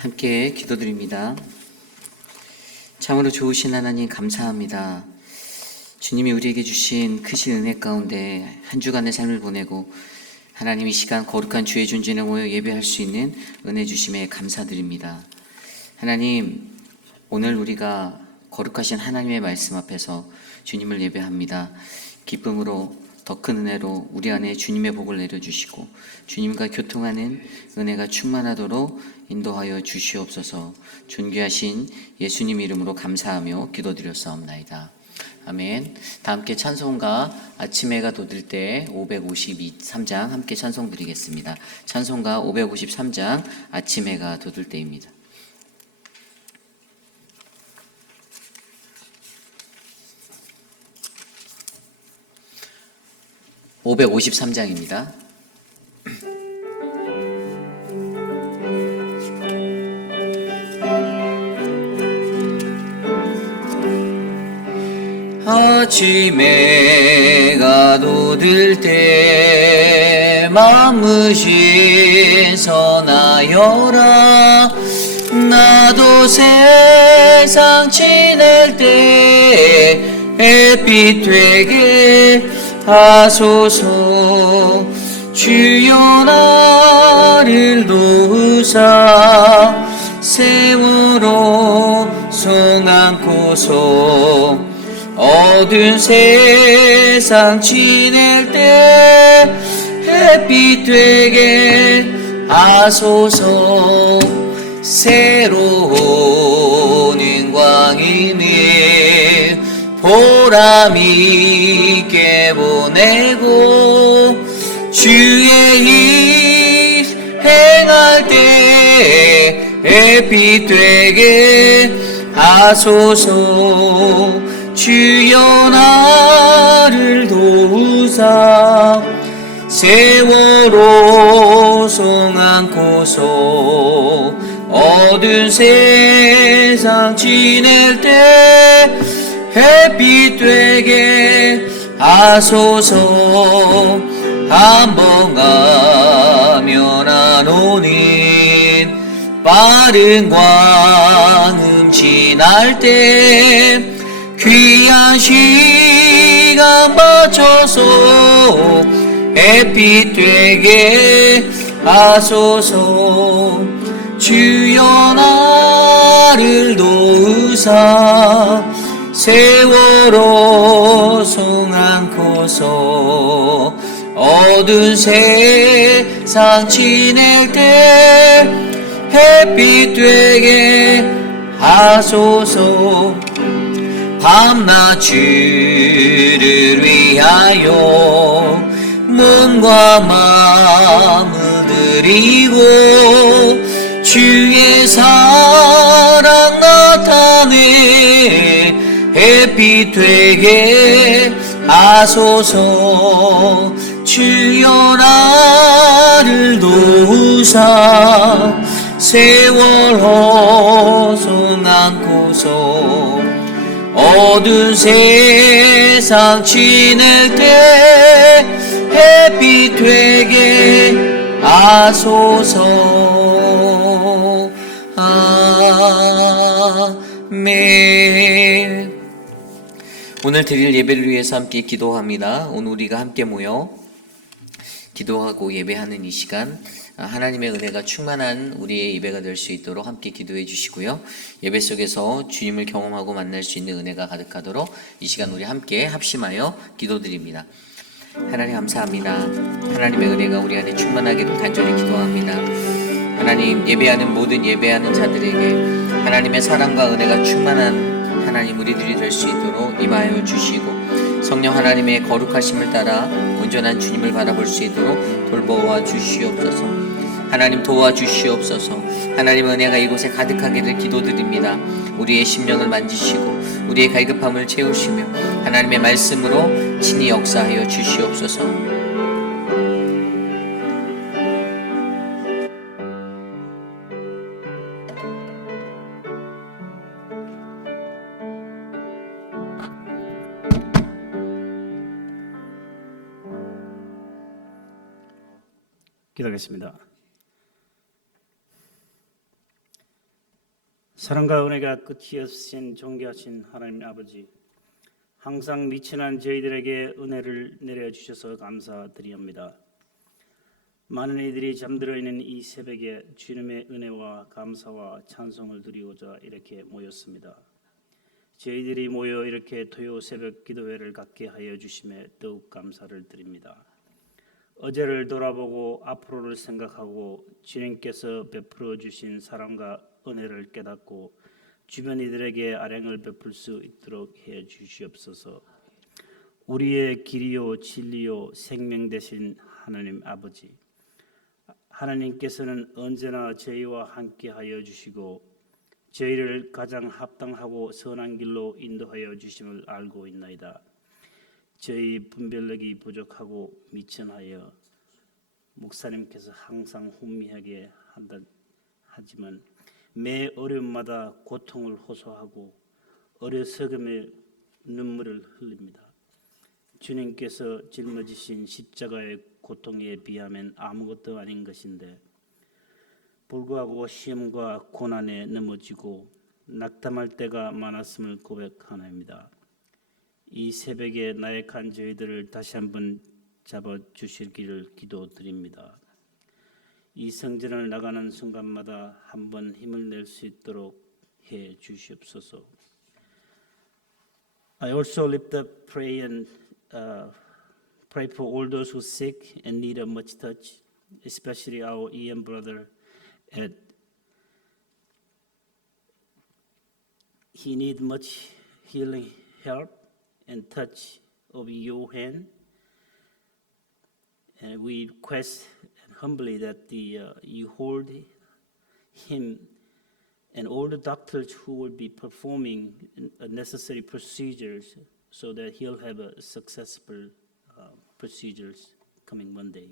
함께 기도드립니다. 참으로 좋으신 하나님 감사합니다. 주님이 우리에게 주신 크신 은혜 가운데 한 주간의 삶을 보내고 하나님 이 시간 거룩한 주의 존전에 모여 예배할 수 있는 은혜 주심에 감사드립니다. 하나님, 오늘 우리가 거룩하신 하나님의 말씀 앞에서 주님을 예배합니다. 기쁨으로 더 큰 은혜로 우리 안에 주님의 복을 내려주시고 주님과 교통하는 은혜가 충만하도록 인도하여 주시옵소서. 존귀하신 예수님 이름으로 감사하며 기도드렸사옵나이다. 아멘. 다 함께 찬송가 아침 해가 돋을 때 553장 함께 찬송 드리겠습니다. 찬송가 553장 아침 해가 돋을 때입니다. 553장입니다. 아침 해가 돋을 때 마무신 선하여라. 나도 세상 지낼 때 햇빛 되게 하소서. 주여 나를 도우사 세월호 송 안고서 어두운 세상 지낼 때 햇빛 되게 하소서. 새로운 인광임을 보람 있게 보내고 주의 일 행할 때 햇빛 되게 하소서. 주여 나를 도우사 세월호 송 안고서 어두운 세상 지낼 때 햇빛 되게 하소서. 한번 가면 안 오는 빠른 광음 지날 때 귀한 시간 맞춰서 햇빛 되게 하소서. 주여 나를 도우사 세월호 송 안고서 어두운 세상 지낼 때 햇빛 되게 하소서. 밤낮 주를 위하여 몸과 마음을 드리고 주의 사랑 나타내 햇빛 되게 하소서. 주여 나를 도우사 세월호 송 안고서 어두운 세상 지낼 때 햇빛 되게 하소서. 아멘. 오늘 드릴 예배를 위해서 함께 기도합니다. 오늘 우리가 함께 모여 기도하고 예배하는 이 시간 하나님의 은혜가 충만한 우리의 예배가 될 수 있도록 함께 기도해 주시고요. 예배 속에서 주님을 경험하고 만날 수 있는 은혜가 가득하도록 이 시간 우리 함께 합심하여 기도드립니다. 하나님 감사합니다. 하나님의 은혜가 우리 안에 충만하기를 간절히 기도합니다. 하나님, 예배하는 모든 예배하는 자들에게 하나님의 사랑과 은혜가 충만한 하나님 우리들이 될 수 있도록 임하여 주시고 성령 하나님의 거룩하심을 따라 온전한 주님을 바라볼 수 있도록 돌보아 주시옵소서. 하나님 도와주시옵소서. 하나님의 은혜가 이곳에 가득하기를 기도드립니다. 우리의 심령을 만지시고 우리의 갈급함을 채우시며 하나님의 말씀으로 친히 역사하여 주시옵소서. 기도하겠습니다. 사랑과 은혜가 끝이 없으신 존귀하신 하나님 아버지, 항상 미천한 저희들에게 은혜를 내려주셔서 감사드리옵니다. 많은 이들이 잠들어 있는 이 새벽에 주님의 은혜와 감사와 찬송을 드리고자 이렇게 모였습니다. 저희들이 모여 이렇게 토요 새벽 기도회를 갖게 하여 주심에 더욱 감사를 드립니다. 어제를 돌아보고 앞으로를 생각하고 주님께서 베풀어 주신 사랑과 은혜를 깨닫고 주변 이들에게 아량을 베풀 수 있도록 해 주시옵소서. 우리의 길이요 진리요 생명 되신 하나님 아버지, 하나님께서는 언제나 저희와 함께하여 주시고 저희를 가장 합당하고 선한 길로 인도하여 주심을 알고 있나이다. 저희 분별력이 부족하고 미천하여 목사님께서 항상 훈미하게 한다 하지만 매 어려움마다 고통을 호소하고 어려서금의 눈물을 흘립니다. 주님께서 짊어지신 십자가의 고통에 비하면 아무것도 아닌 것인데 불구하고 시험과 고난에 넘어지고 낙담할 때가 많았음을 고백하나이다. 이 새벽에 나약한 저희들을 다시 한번 잡아주시기를 기도드립니다. 이 성전을 나가는 순간마다 한번 힘을 낼 수 있도록 해 주시옵소서. I also lift up, pray for all those who are sick and need a much touch, especially our Ian brother. He needs much healing help and touch of your hand. And we request humbly that you hold him and all the doctors who will be performing necessary procedures so that he'll have a successful procedures coming Monday.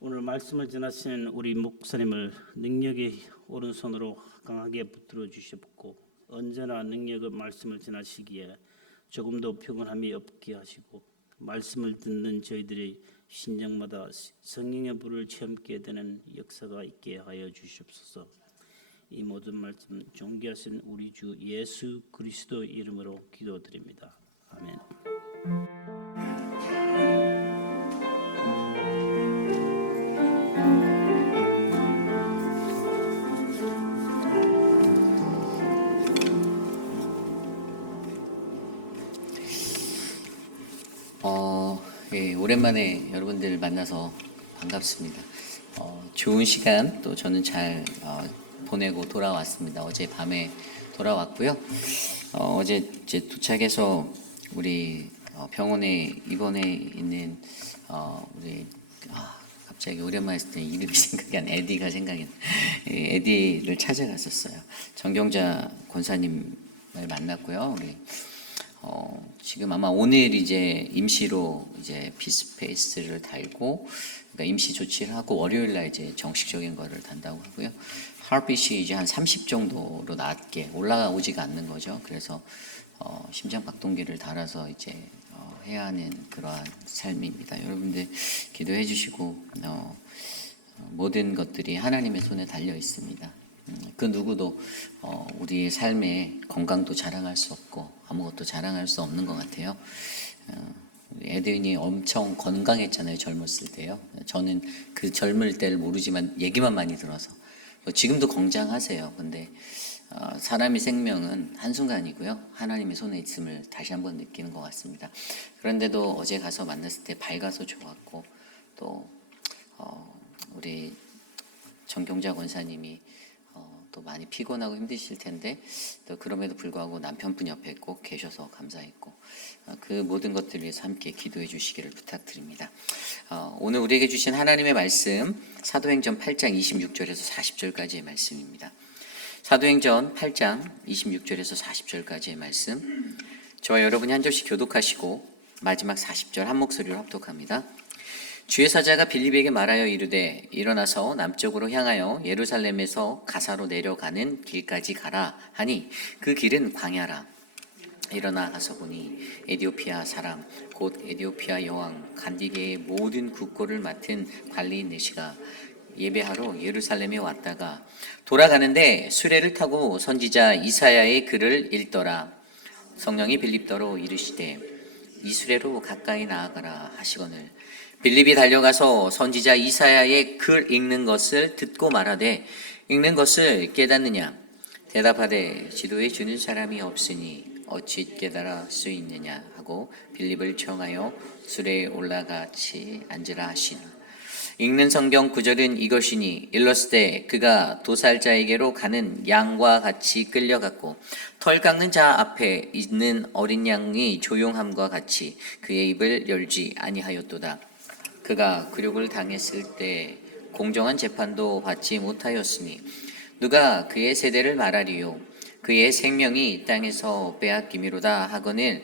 오늘 말씀을 전하시는 우리 목사님을 능력의 오른손으로 강하게 붙들어 주시옵고 언제나 능력의 말씀을 전하시기에 조금도 피곤함이 없게 하시고 말씀을 듣는 저희들이 심정마다 성령의 불을 체험하게 되는 역사가 있게 하여 주시옵소서. 이 모든 말씀 존귀하신 우리 주 예수 그리스도 이름으로 기도드립니다. 아멘. 예, 오랜만에 여러분들 만나서 반갑습니다. 좋은 시간 또 저는 잘 보내고 돌아왔습니다. 어제 밤에 돌아왔고요. 어제 이제 도착해서 우리 병원에 입원해 있는 우리 갑자기 오랜만에 했을 때 이름이 생각이 안 에디가 생각이 나. 에디를 찾아갔었어요. 정경자 권사님을 만났고요. 우리 지금 아마 오늘 이제 임시로 이제 비스페이스를 달고 그러니까 임시 조치를 하고 월요일 날 이제 정식적인 거를 단다고 하고요. 하트빗이 이제 한 30 정도로 낮게 올라오지가 않는 거죠. 그래서 심장 박동기를 달아서 이제 해야 하는 그러한 삶입니다. 여러분들 기도해 주시고 모든 것들이 하나님의 손에 달려 있습니다. 그 누구도 우리의 삶에 건강도 자랑할 수 없고 아무것도 자랑할 수 없는 것 같아요. 에드윈이 엄청 건강했잖아요. 젊었을 때요. 저는 그 젊을 때를 모르지만 얘기만 많이 들어서 지금도 건장하세요. 근데 사람의 생명은 한순간이고요. 하나님의 손에 있음을 다시 한번 느끼는 것 같습니다. 그런데도 어제 가서 만났을 때 밝아서 좋았고 또 우리 정경자 권사님이 또 많이 피곤하고 힘드실 텐데 또 그럼에도 불구하고 남편분 옆에 꼭 계셔서 감사했고 그 모든 것들을 위해서 함께 기도해 주시기를 부탁드립니다. 오늘 우리에게 주신 하나님의 말씀 사도행전 8장 26절에서 40절까지의 말씀입니다. 사도행전 8장 26절에서 40절까지의 말씀 저와 여러분이 한 절씩 교독하시고 마지막 40절 한 목소리로 합독합니다. 주의 사자가 빌립에게 말하여 이르되 일어나서 남쪽으로 향하여 예루살렘에서 가사로 내려가는 길까지 가라 하니 그 길은 광야라. 일어나 가서 보니 에디오피아 사람 곧 에디오피아 여왕 간디게의 모든 국고를 맡은 관리인 내시가 예배하러 예루살렘에 왔다가 돌아가는데 수레를 타고 선지자 이사야의 글을 읽더라. 성령이 빌립더로 이르시되 이 수레로 가까이 나아가라 하시거늘 빌립이 달려가서 선지자 이사야의 글 읽는 것을 듣고 말하되 읽는 것을 깨닫느냐 대답하되 지도해 주는 사람이 없으니 어찌 깨달을 수 있느냐 하고 빌립을 청하여 수레에 올라같이 앉으라 하시나 읽는 성경 구절은 이것이니 일렀을 그가 도살자에게로 가는 양과 같이 끌려갔고 털 깎는 자 앞에 있는 어린 양이 조용함과 같이 그의 입을 열지 아니하였도다. 그가 굴욕을 당했을 때 공정한 재판도 받지 못하였으니 누가 그의 세대를 말하리요 그의 생명이 땅에서 빼앗기미로다 하거늘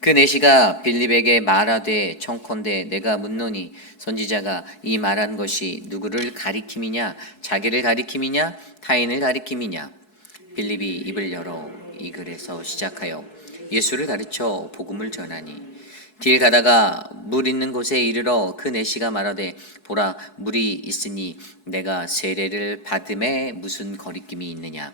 그 내시가 빌립에게 말하되 청컨대 내가 묻노니 선지자가 이 말한 것이 누구를 가리킴이냐 자기를 가리킴이냐 타인을 가리킴이냐 빌립이 입을 열어 이 글에서 시작하여 예수를 가르쳐 복음을 전하니 길 가다가 물 있는 곳에 이르러 그 내시가 말하되 보라 물이 있으니 내가 세례를 받음에 무슨 거리낌이 있느냐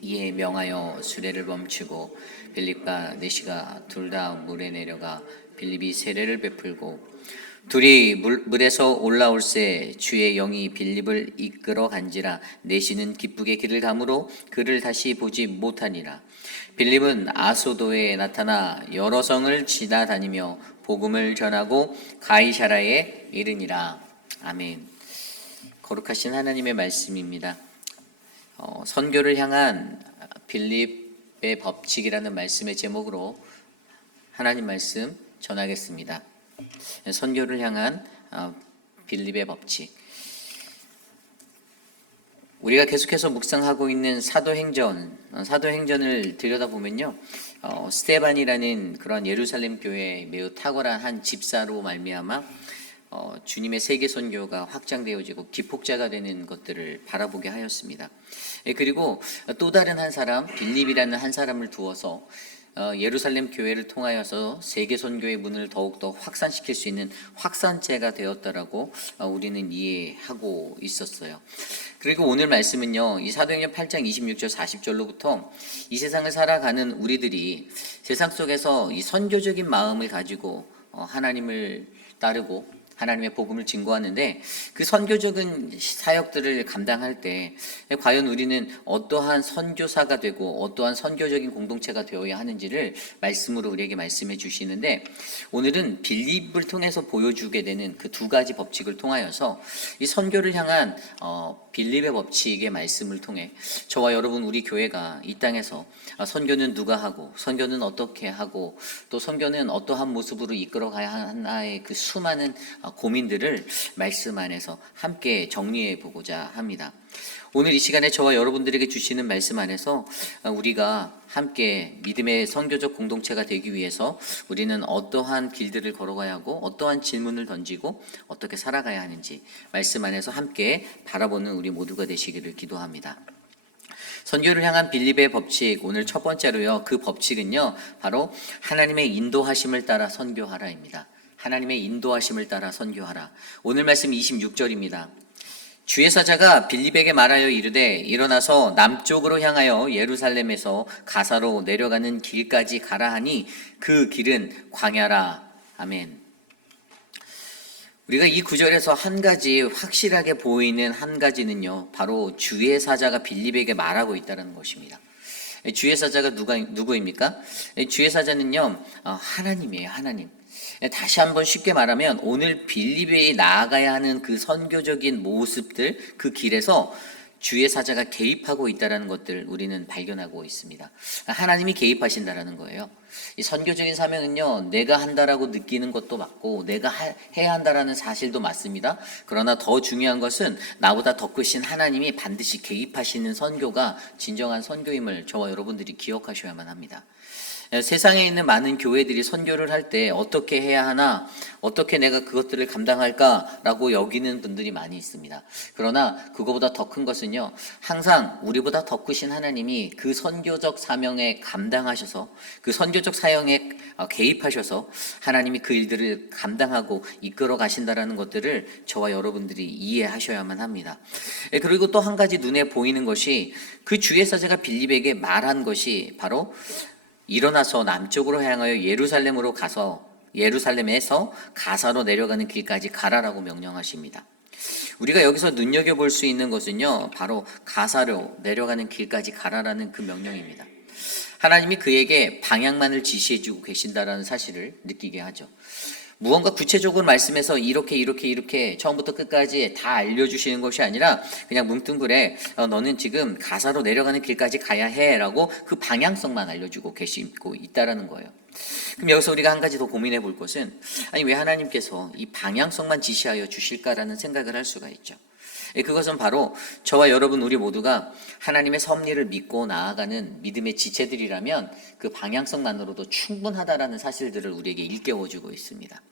이에 명하여 수레를 멈추고 빌립과 내시가 둘 다 물에 내려가 빌립이 세례를 베풀고 둘이 물에서 올라올새 주의 영이 빌립을 이끌어 간지라 내시는 기쁘게 길을 가므로 그를 다시 보지 못하니라. 빌립은 아소도에 나타나 여러 성을 지나다니며 복음을 전하고 가이사라에 이르니라. 아멘. 거룩하신 하나님의 말씀입니다. 선교를 향한 빌립의 법칙이라는 말씀의 제목으로 하나님 말씀 전하겠습니다. 선교를 향한 빌립의 법칙. 우리가 계속해서 묵상하고 있는 사도행전을 들여다보면요, 스데반이라는 그런 예루살렘 교회의 매우 탁월한 한 집사로 말미암아 주님의 세계 선교가 확장되어지고 기폭자가 되는 것들을 바라보게 하였습니다. 그리고 또 다른 한 사람 빌립이라는 한 사람을 두어서 예루살렘 교회를 통하여서 세계 선교의 문을 더욱더 확산시킬 수 있는 확산체가 되었다라고 우리는 이해하고 있었어요. 그리고 오늘 말씀은요, 이 사도행전 8장 26절 40절로부터 이 세상을 살아가는 우리들이 세상 속에서 이 선교적인 마음을 가지고 하나님을 따르고 하나님의 복음을 증거하는데 그 선교적인 사역들을 감당할 때 과연 우리는 어떠한 선교사가 되고 어떠한 선교적인 공동체가 되어야 하는지를 말씀으로 우리에게 말씀해 주시는데 오늘은 빌립을 통해서 보여주게 되는 그 두 가지 법칙을 통하여서 이 선교를 향한 빌립의 법칙의 말씀을 통해 저와 여러분 우리 교회가 이 땅에서 선교는 누가 하고 선교는 어떻게 하고 또 선교는 어떠한 모습으로 이끌어가야 하나의 그 수많은 고민들을 말씀 안에서 함께 정리해 보고자 합니다. 오늘 이 시간에 저와 여러분들에게 주시는 말씀 안에서 우리가 함께 믿음의 선교적 공동체가 되기 위해서 우리는 어떠한 길들을 걸어가야 하고 어떠한 질문을 던지고 어떻게 살아가야 하는지 말씀 안에서 함께 바라보는 우리 모두가 되시기를 기도합니다. 선교를 향한 빌립의 법칙, 오늘 첫 번째로요, 그 법칙은요 바로 하나님의 인도하심을 따라 선교하라입니다. 하나님의 인도하심을 따라 선교하라. 오늘 말씀 26절입니다. 주의 사자가 빌립에게 말하여 이르되 일어나서 남쪽으로 향하여 예루살렘에서 가사로 내려가는 길까지 가라 하니 그 길은 광야라. 아멘. 우리가 이 구절에서 한 가지 확실하게 보이는 한 가지는요, 바로 주의 사자가 빌립에게 말하고 있다는 것입니다. 주의 사자가 누구입니까? 주의 사자는요, 하나님이에요, 하나님. 다시 한번 쉽게 말하면 오늘 빌립이 나아가야 하는 그 선교적인 모습들, 그 길에서 주의 사자가 개입하고 있다는 것들 우리는 발견하고 있습니다. 하나님이 개입하신다라는 거예요. 이 선교적인 사명은요, 내가 한다라고 느끼는 것도 맞고 내가 해야 한다라는 사실도 맞습니다. 그러나 더 중요한 것은 나보다 더 크신 하나님이 반드시 개입하시는 선교가 진정한 선교임을 저와 여러분들이 기억하셔야만 합니다. 세상에 있는 많은 교회들이 선교를 할 때 어떻게 해야 하나, 어떻게 내가 그것들을 감당할까라고 여기는 분들이 많이 있습니다. 그러나 그거보다 더 큰 것은요, 항상 우리보다 더 크신 하나님이 그 선교적 사명에 감당하셔서, 그 선교적 사역에 개입하셔서 하나님이 그 일들을 감당하고 이끌어 가신다라는 것들을 저와 여러분들이 이해하셔야만 합니다. 그리고 또 한 가지 눈에 보이는 것이, 그 주의 사자가 빌립에게 말한 것이 바로 일어나서 남쪽으로 향하여 예루살렘에서 가사로 내려가는 길까지 가라라고 명령하십니다. 우리가 여기서 눈여겨볼 수 있는 것은요, 바로 가사로 내려가는 길까지 가라라는 그 명령입니다. 하나님이 그에게 방향만을 지시해주고 계신다라는 사실을 느끼게 하죠. 무언가 구체적으로 말씀해서 이렇게 처음부터 끝까지 다 알려주시는 것이 아니라 그냥 뭉뚱그레 너는 지금 가사로 내려가는 길까지 가야 해라고 그 방향성만 알려주고 계시고 있다라는 거예요. 그럼 여기서 우리가 한 가지 더 고민해 볼 것은, 아니 왜 하나님께서 이 방향성만 지시하여 주실까라는 생각을 할 수가 있죠. 그것은 바로 저와 여러분 우리 모두가 하나님의 섭리를 믿고 나아가는 믿음의 지체들이라면 그 방향성만으로도 충분하다라는 사실들을 우리에게 일깨워주고 있습니다.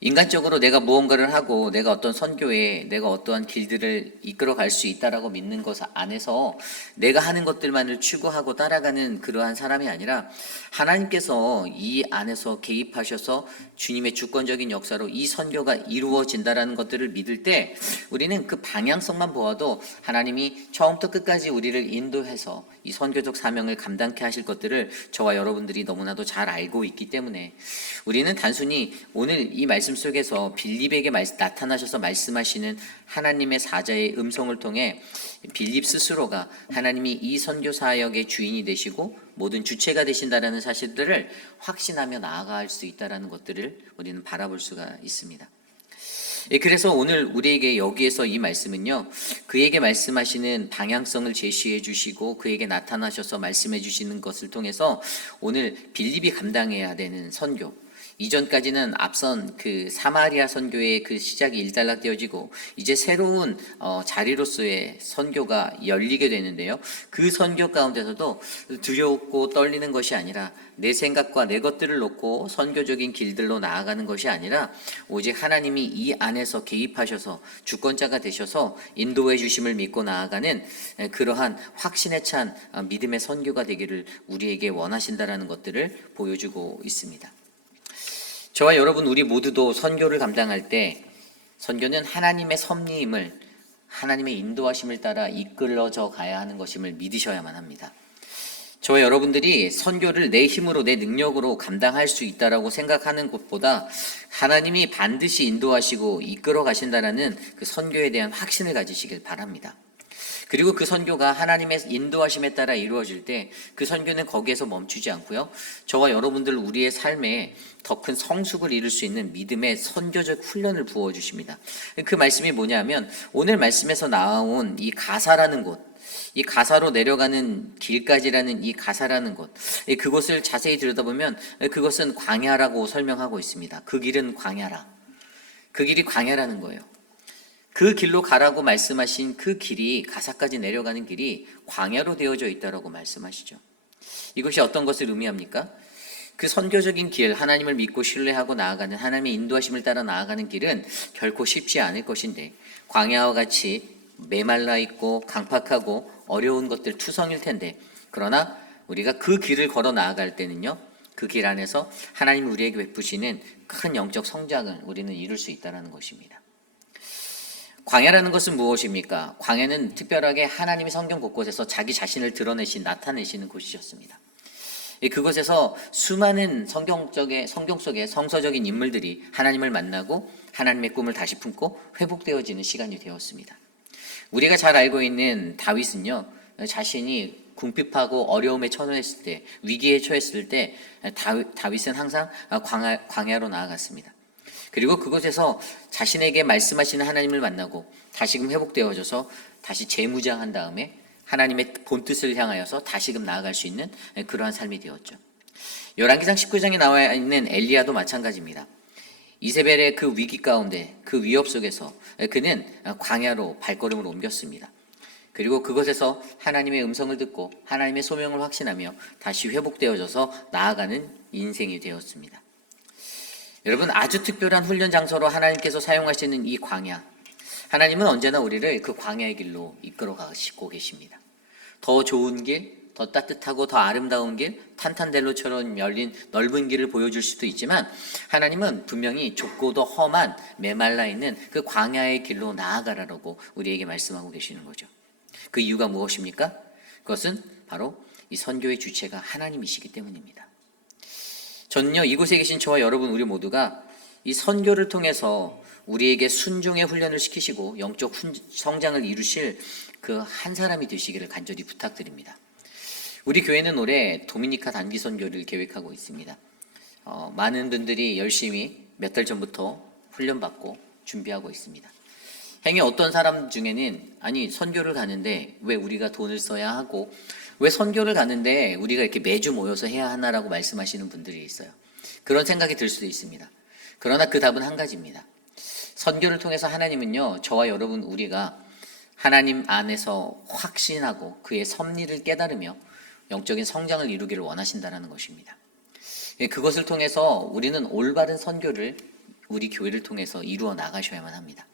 인간적으로 내가 무언가를 하고 내가 어떤 선교에 내가 어떠한 길들을 이끌어 갈 수 있다라고 믿는 것 안에서 내가 하는 것들만을 추구하고 따라가는 그러한 사람이 아니라, 하나님께서 이 안에서 개입하셔서 주님의 주권적인 역사로 이 선교가 이루어진다라는 것들을 믿을 때 우리는 그 방향성만 보아도 하나님이 처음부터 끝까지 우리를 인도해서 이 선교적 사명을 감당케 하실 것들을 저와 여러분들이 너무나도 잘 알고 있기 때문에 우리는 단순히 오늘 이 말씀 속에서 빌립에게 나타나셔서 말씀하시는 하나님의 사자의 음성을 통해 빌립 스스로가 하나님이 이 선교 사역의 주인이 되시고 모든 주체가 되신다라는 사실들을 확신하며 나아갈 수 있다라는 것들을 우리는 바라볼 수가 있습니다. 그래서 오늘 우리에게 여기에서 이 말씀은요, 그에게 말씀하시는 방향성을 제시해 주시고 그에게 나타나셔서 말씀해 주시는 것을 통해서 오늘 빌립이 감당해야 되는 선교, 이전까지는 앞선 그 사마리아 선교의 그 시작이 일단락되어지고 이제 새로운 자리로서의 선교가 열리게 되는데요. 그 선교 가운데서도 두렵고 떨리는 것이 아니라 내 생각과 내 것들을 놓고 선교적인 길들로 나아가는 것이 아니라 오직 하나님이 이 안에서 개입하셔서 주권자가 되셔서 인도해 주심을 믿고 나아가는 그러한 확신에 찬 믿음의 선교가 되기를 우리에게 원하신다라는 것들을 보여주고 있습니다. 저와 여러분 우리 모두도 선교를 감당할 때 선교는 하나님의 섭리임을, 하나님의 인도하심을 따라 이끌어져 가야 하는 것임을 믿으셔야만 합니다. 저와 여러분들이 선교를 내 힘으로 내 능력으로 감당할 수 있다라고 생각하는 것보다 하나님이 반드시 인도하시고 이끌어 가신다라는 그 선교에 대한 확신을 가지시길 바랍니다. 그리고 그 선교가 하나님의 인도하심에 따라 이루어질 때 그 선교는 거기에서 멈추지 않고요, 저와 여러분들 우리의 삶에 더 큰 성숙을 이룰 수 있는 믿음의 선교적 훈련을 부어주십니다. 그 말씀이 뭐냐면 오늘 말씀에서 나온 이 가사라는 곳, 이 가사로 내려가는 길까지라는 이 가사라는 곳, 그것을 자세히 들여다보면 그것은 광야라고 설명하고 있습니다. 그 길은 광야라. 그 길이 광야라는 거예요. 그 길로 가라고 말씀하신 그 길이, 가사까지 내려가는 길이 광야로 되어져 있다라고 말씀하시죠. 이것이 어떤 것을 의미합니까? 그 선교적인 길, 하나님을 믿고 신뢰하고 나아가는, 하나님의 인도하심을 따라 나아가는 길은 결코 쉽지 않을 것인데 광야와 같이 메말라 있고 강팍하고 어려운 것들 투성일 텐데, 그러나 우리가 그 길을 걸어 나아갈 때는요, 그 길 안에서 하나님이 우리에게 베푸시는 큰 영적 성장을 우리는 이룰 수 있다는 것입니다. 광야라는 것은 무엇입니까? 광야는 특별하게 하나님이 성경 곳곳에서 자기 자신을 나타내시는 곳이었습니다. 그곳에서 수많은 성경 속의 성서적인 인물들이 하나님을 만나고 하나님의 꿈을 다시 품고 회복되어지는 시간이 되었습니다. 우리가 잘 알고 있는 다윗은요, 자신이 궁핍하고 어려움에 처했을 때, 위기에 처했을 때 다윗은 항상 광야로 나아갔습니다. 그리고 그곳에서 자신에게 말씀하시는 하나님을 만나고 다시금 회복되어져서 다시 재무장한 다음에 하나님의 본뜻을 향하여서 다시금 나아갈 수 있는 그러한 삶이 되었죠. 열왕기상 19장에 나와 있는 엘리야도 마찬가지입니다. 이세벨의 그 위기 가운데, 그 위협 속에서 그는 광야로 발걸음을 옮겼습니다. 그리고 그것에서 하나님의 음성을 듣고 하나님의 소명을 확신하며 다시 회복되어져서 나아가는 인생이 되었습니다. 여러분, 아주 특별한 훈련 장소로 하나님께서 사용하시는 이 광야, 하나님은 언제나 우리를 그 광야의 길로 이끌어 가시고 계십니다. 더 좋은 길, 더 따뜻하고 더 아름다운 길, 탄탄델로처럼 열린 넓은 길을 보여줄 수도 있지만 하나님은 분명히 좁고도 험한 메말라 있는 그 광야의 길로 나아가라고 우리에게 말씀하고 계시는 거죠. 그 이유가 무엇입니까? 그것은 바로 이 선교의 주체가 하나님이시기 때문입니다. 저는요, 이곳에 계신 저와 여러분 우리 모두가 이 선교를 통해서 우리에게 순종의 훈련을 시키시고 영적 성장을 이루실 그 한 사람이 되시기를 간절히 부탁드립니다. 우리 교회는 올해 도미니카 단기 선교를 계획하고 있습니다. 많은 분들이 열심히 몇 달 전부터 훈련받고 준비하고 있습니다. 행여 어떤 사람 중에는 아니 선교를 가는데 왜 우리가 돈을 써야 하고 왜 선교를 가는데 우리가 이렇게 매주 모여서 해야 하나라고 말씀하시는 분들이 있어요. 그런 생각이 들 수도 있습니다. 그러나 그 답은 한 가지입니다. 선교를 통해서 하나님은요, 저와 여러분 우리가 하나님 안에서 확신하고 그의 섭리를 깨달으며 영적인 성장을 이루기를 원하신다는 것입니다. 그것을 통해서 우리는 올바른 선교를 우리 교회를 통해서 이루어 나가셔야만 합니다.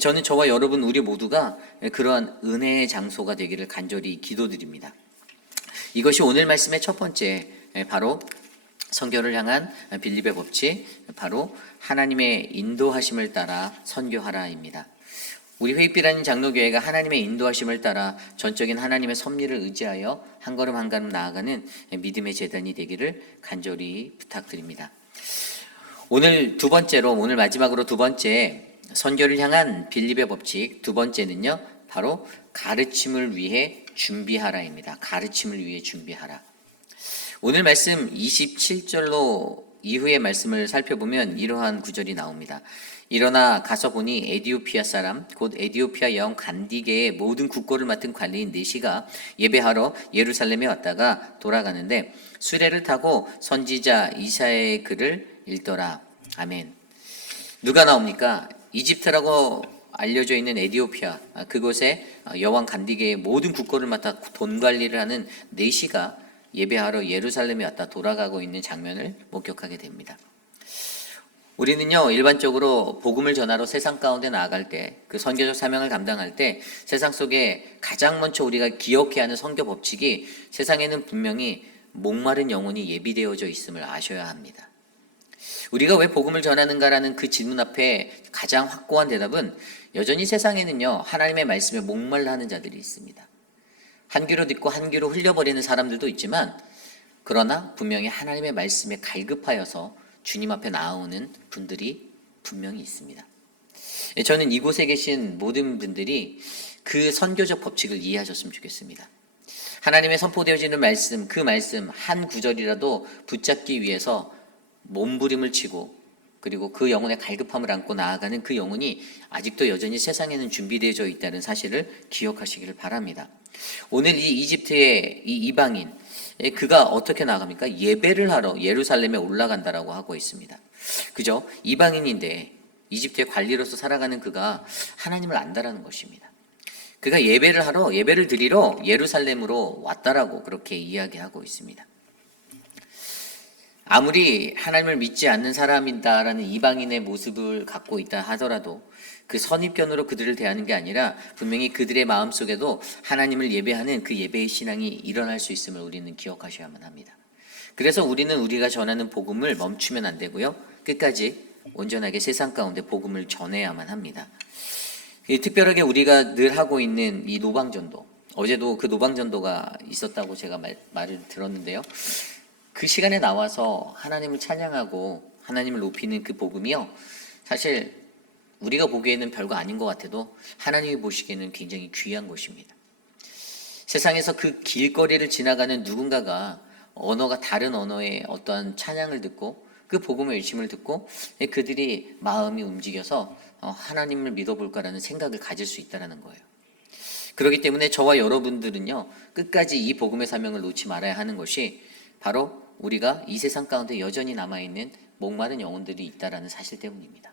저는 저와 여러분 우리 모두가 그러한 은혜의 장소가 되기를 간절히 기도드립니다. 이것이 오늘 말씀의 첫 번째, 바로 선교를 향한 빌립의 법칙, 바로 하나님의 인도하심을 따라 선교하라입니다. 우리 회입비라는 장로교회가 하나님의 인도하심을 따라 전적인 하나님의 섭리를 의지하여 한 걸음 한 걸음 나아가는 믿음의 재단이 되기를 간절히 부탁드립니다. 오늘 마지막으로 두 번째, 선교를 향한 빌립의 법칙 두 번째는요, 바로 가르침을 위해 준비하라입니다. 가르침을 위해 준비하라. 오늘 말씀 27절로 이후의 말씀을 살펴보면 이러한 구절이 나옵니다. 일어나 가서 보니 에디오피아 사람 곧 에디오피아 여왕 간디게의 모든 국고를 맡은 관리인 네시가 예배하러 예루살렘에 왔다가 돌아가는데 수레를 타고 선지자 이사야의 글을 읽더라. 아멘. 누가 나옵니까? 이집트라고 알려져 있는 에디오피아, 그곳에 여왕 간디게의 모든 국고를 맡아 돈 관리를 하는 네시가 예배하러 예루살렘에 왔다 돌아가고 있는 장면을 목격하게 됩니다. 우리는요, 일반적으로 복음을 전하러 세상 가운데 나아갈 때, 그 선교적 사명을 감당할 때 세상 속에 가장 먼저 우리가 기억해야 하는 선교 법칙이 세상에는 분명히 목마른 영혼이 예비되어져 있음을 아셔야 합니다. 우리가 왜 복음을 전하는가라는 그 질문 앞에 가장 확고한 대답은 여전히 세상에는요, 하나님의 말씀에 목말라 하는 자들이 있습니다. 한 귀로 듣고 한 귀로 흘려버리는 사람들도 있지만, 그러나 분명히 하나님의 말씀에 갈급하여서 주님 앞에 나오는 분들이 분명히 있습니다. 저는 이곳에 계신 모든 분들이 그 선교적 법칙을 이해하셨으면 좋겠습니다. 하나님의 선포되어지는 말씀, 그 말씀 한 구절이라도 붙잡기 위해서 몸부림을 치고 그리고 그 영혼의 갈급함을 안고 나아가는 그 영혼이 아직도 여전히 세상에는 준비되어져 있다는 사실을 기억하시기를 바랍니다. 오늘 이 이집트의 이 이방인, 그가 어떻게 나갑니까? 예배를 하러 예루살렘에 올라간다라고 하고 있습니다. 그죠? 이방인인데 이집트의 관리로서 살아가는 그가 하나님을 안다라는 것입니다. 그가 예배를 드리러 예루살렘으로 왔다라고 그렇게 이야기하고 있습니다. 아무리 하나님을 믿지 않는 사람이다라는 이방인의 모습을 갖고 있다 하더라도 그 선입견으로 그들을 대하는 게 아니라 분명히 그들의 마음속에도 하나님을 예배하는 그 예배의 신앙이 일어날 수 있음을 우리는 기억하셔야만 합니다. 그래서 우리가 전하는 복음을 멈추면 안 되고요, 끝까지 온전하게 세상 가운데 복음을 전해야만 합니다. 특별하게 우리가 늘 하고 있는 이 노방전도, 어제도 그 노방전도가 있었다고 제가 말을 들었는데요, 그 시간에 나와서 하나님을 찬양하고 하나님을 높이는 그 복음이요, 사실 우리가 보기에는 별거 아닌 것 같아도 하나님이 보시기에는 굉장히 귀한 것입니다. 세상에서 그 길거리를 지나가는 누군가가 언어가 다른 언어의 어떠한 찬양을 듣고 그 복음의 외침을 듣고 그들이 마음이 움직여서 하나님을 믿어볼까라는 생각을 가질 수 있다는 거예요. 그렇기 때문에 저와 여러분들은요, 끝까지 이 복음의 사명을 놓지 말아야 하는 것이 바로 우리가 이 세상 가운데 여전히 남아있는 목마른 영혼들이 있다라는 사실 때문입니다.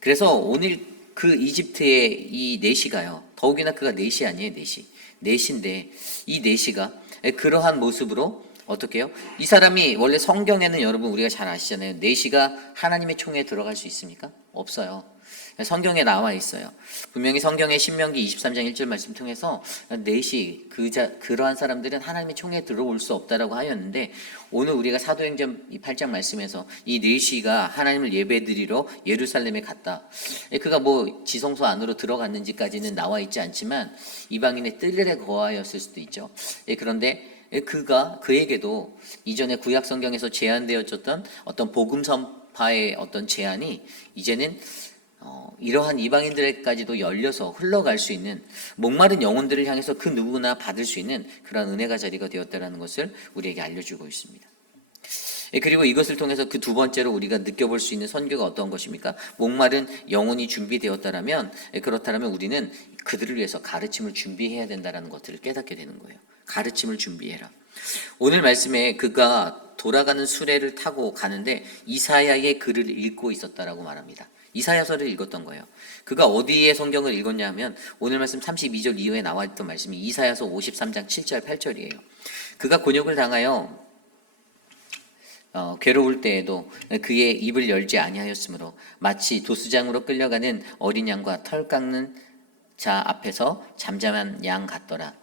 그래서 오늘 그 이집트의 이 내시가요. 더욱이나 그가 내시 아니에요, 내시. 내시인데 이 내시가 그러한 모습으로 어떻게 해요? 이 사람이 원래 성경에는 여러분 우리가 잘 아시잖아요. 내시가 하나님의 총회에 들어갈 수 있습니까? 없어요. 성경에 나와 있어요. 분명히 성경의 신명기 23장 1절 말씀 통해서 내시 그러한 사람들은 하나님의 총회에 들어올 수 없다라고 하였는데 오늘 우리가 사도행전 8장 말씀에서 이 내시가 하나님을 예배드리러 예루살렘에 갔다. 그가 뭐 지성소 안으로 들어갔는지까지는 나와 있지 않지만 이방인의 뜰에 거하였을 수도 있죠. 그런데 그에게도 이전에 구약 성경에서 제한되어졌던 어떤 복음 선파의 어떤 제한이 이제는 이러한 이방인들에게까지도 열려서 흘러갈 수 있는 목마른 영혼들을 향해서 그 누구나 받을 수 있는 그런 은혜가 자리가 되었다라는 것을 우리에게 알려주고 있습니다. 그리고 이것을 통해서 그 두 번째로 우리가 느껴볼 수 있는 선교가 어떤 것입니까? 목마른 영혼이 준비되었다라면 그렇다면 우리는 그들을 위해서 가르침을 준비해야 된다는 것들을 깨닫게 되는 거예요. 가르침을 준비해라. 오늘 말씀에 그가 돌아가는 수레를 타고 가는데 이사야의 글을 읽고 있었다라고 말합니다. 이사야서를 읽었던 거예요. 그가 어디에 성경을 읽었냐 하면 오늘 말씀 32절 이후에 나와 있던 말씀이 이사야서 53장 7절 8절이에요. 그가 곤욕을 당하여 괴로울 때에도 그의 입을 열지 아니하였으므로 마치 도수장으로 끌려가는 어린 양과 털 깎는 자 앞에서 잠잠한 양 같더라.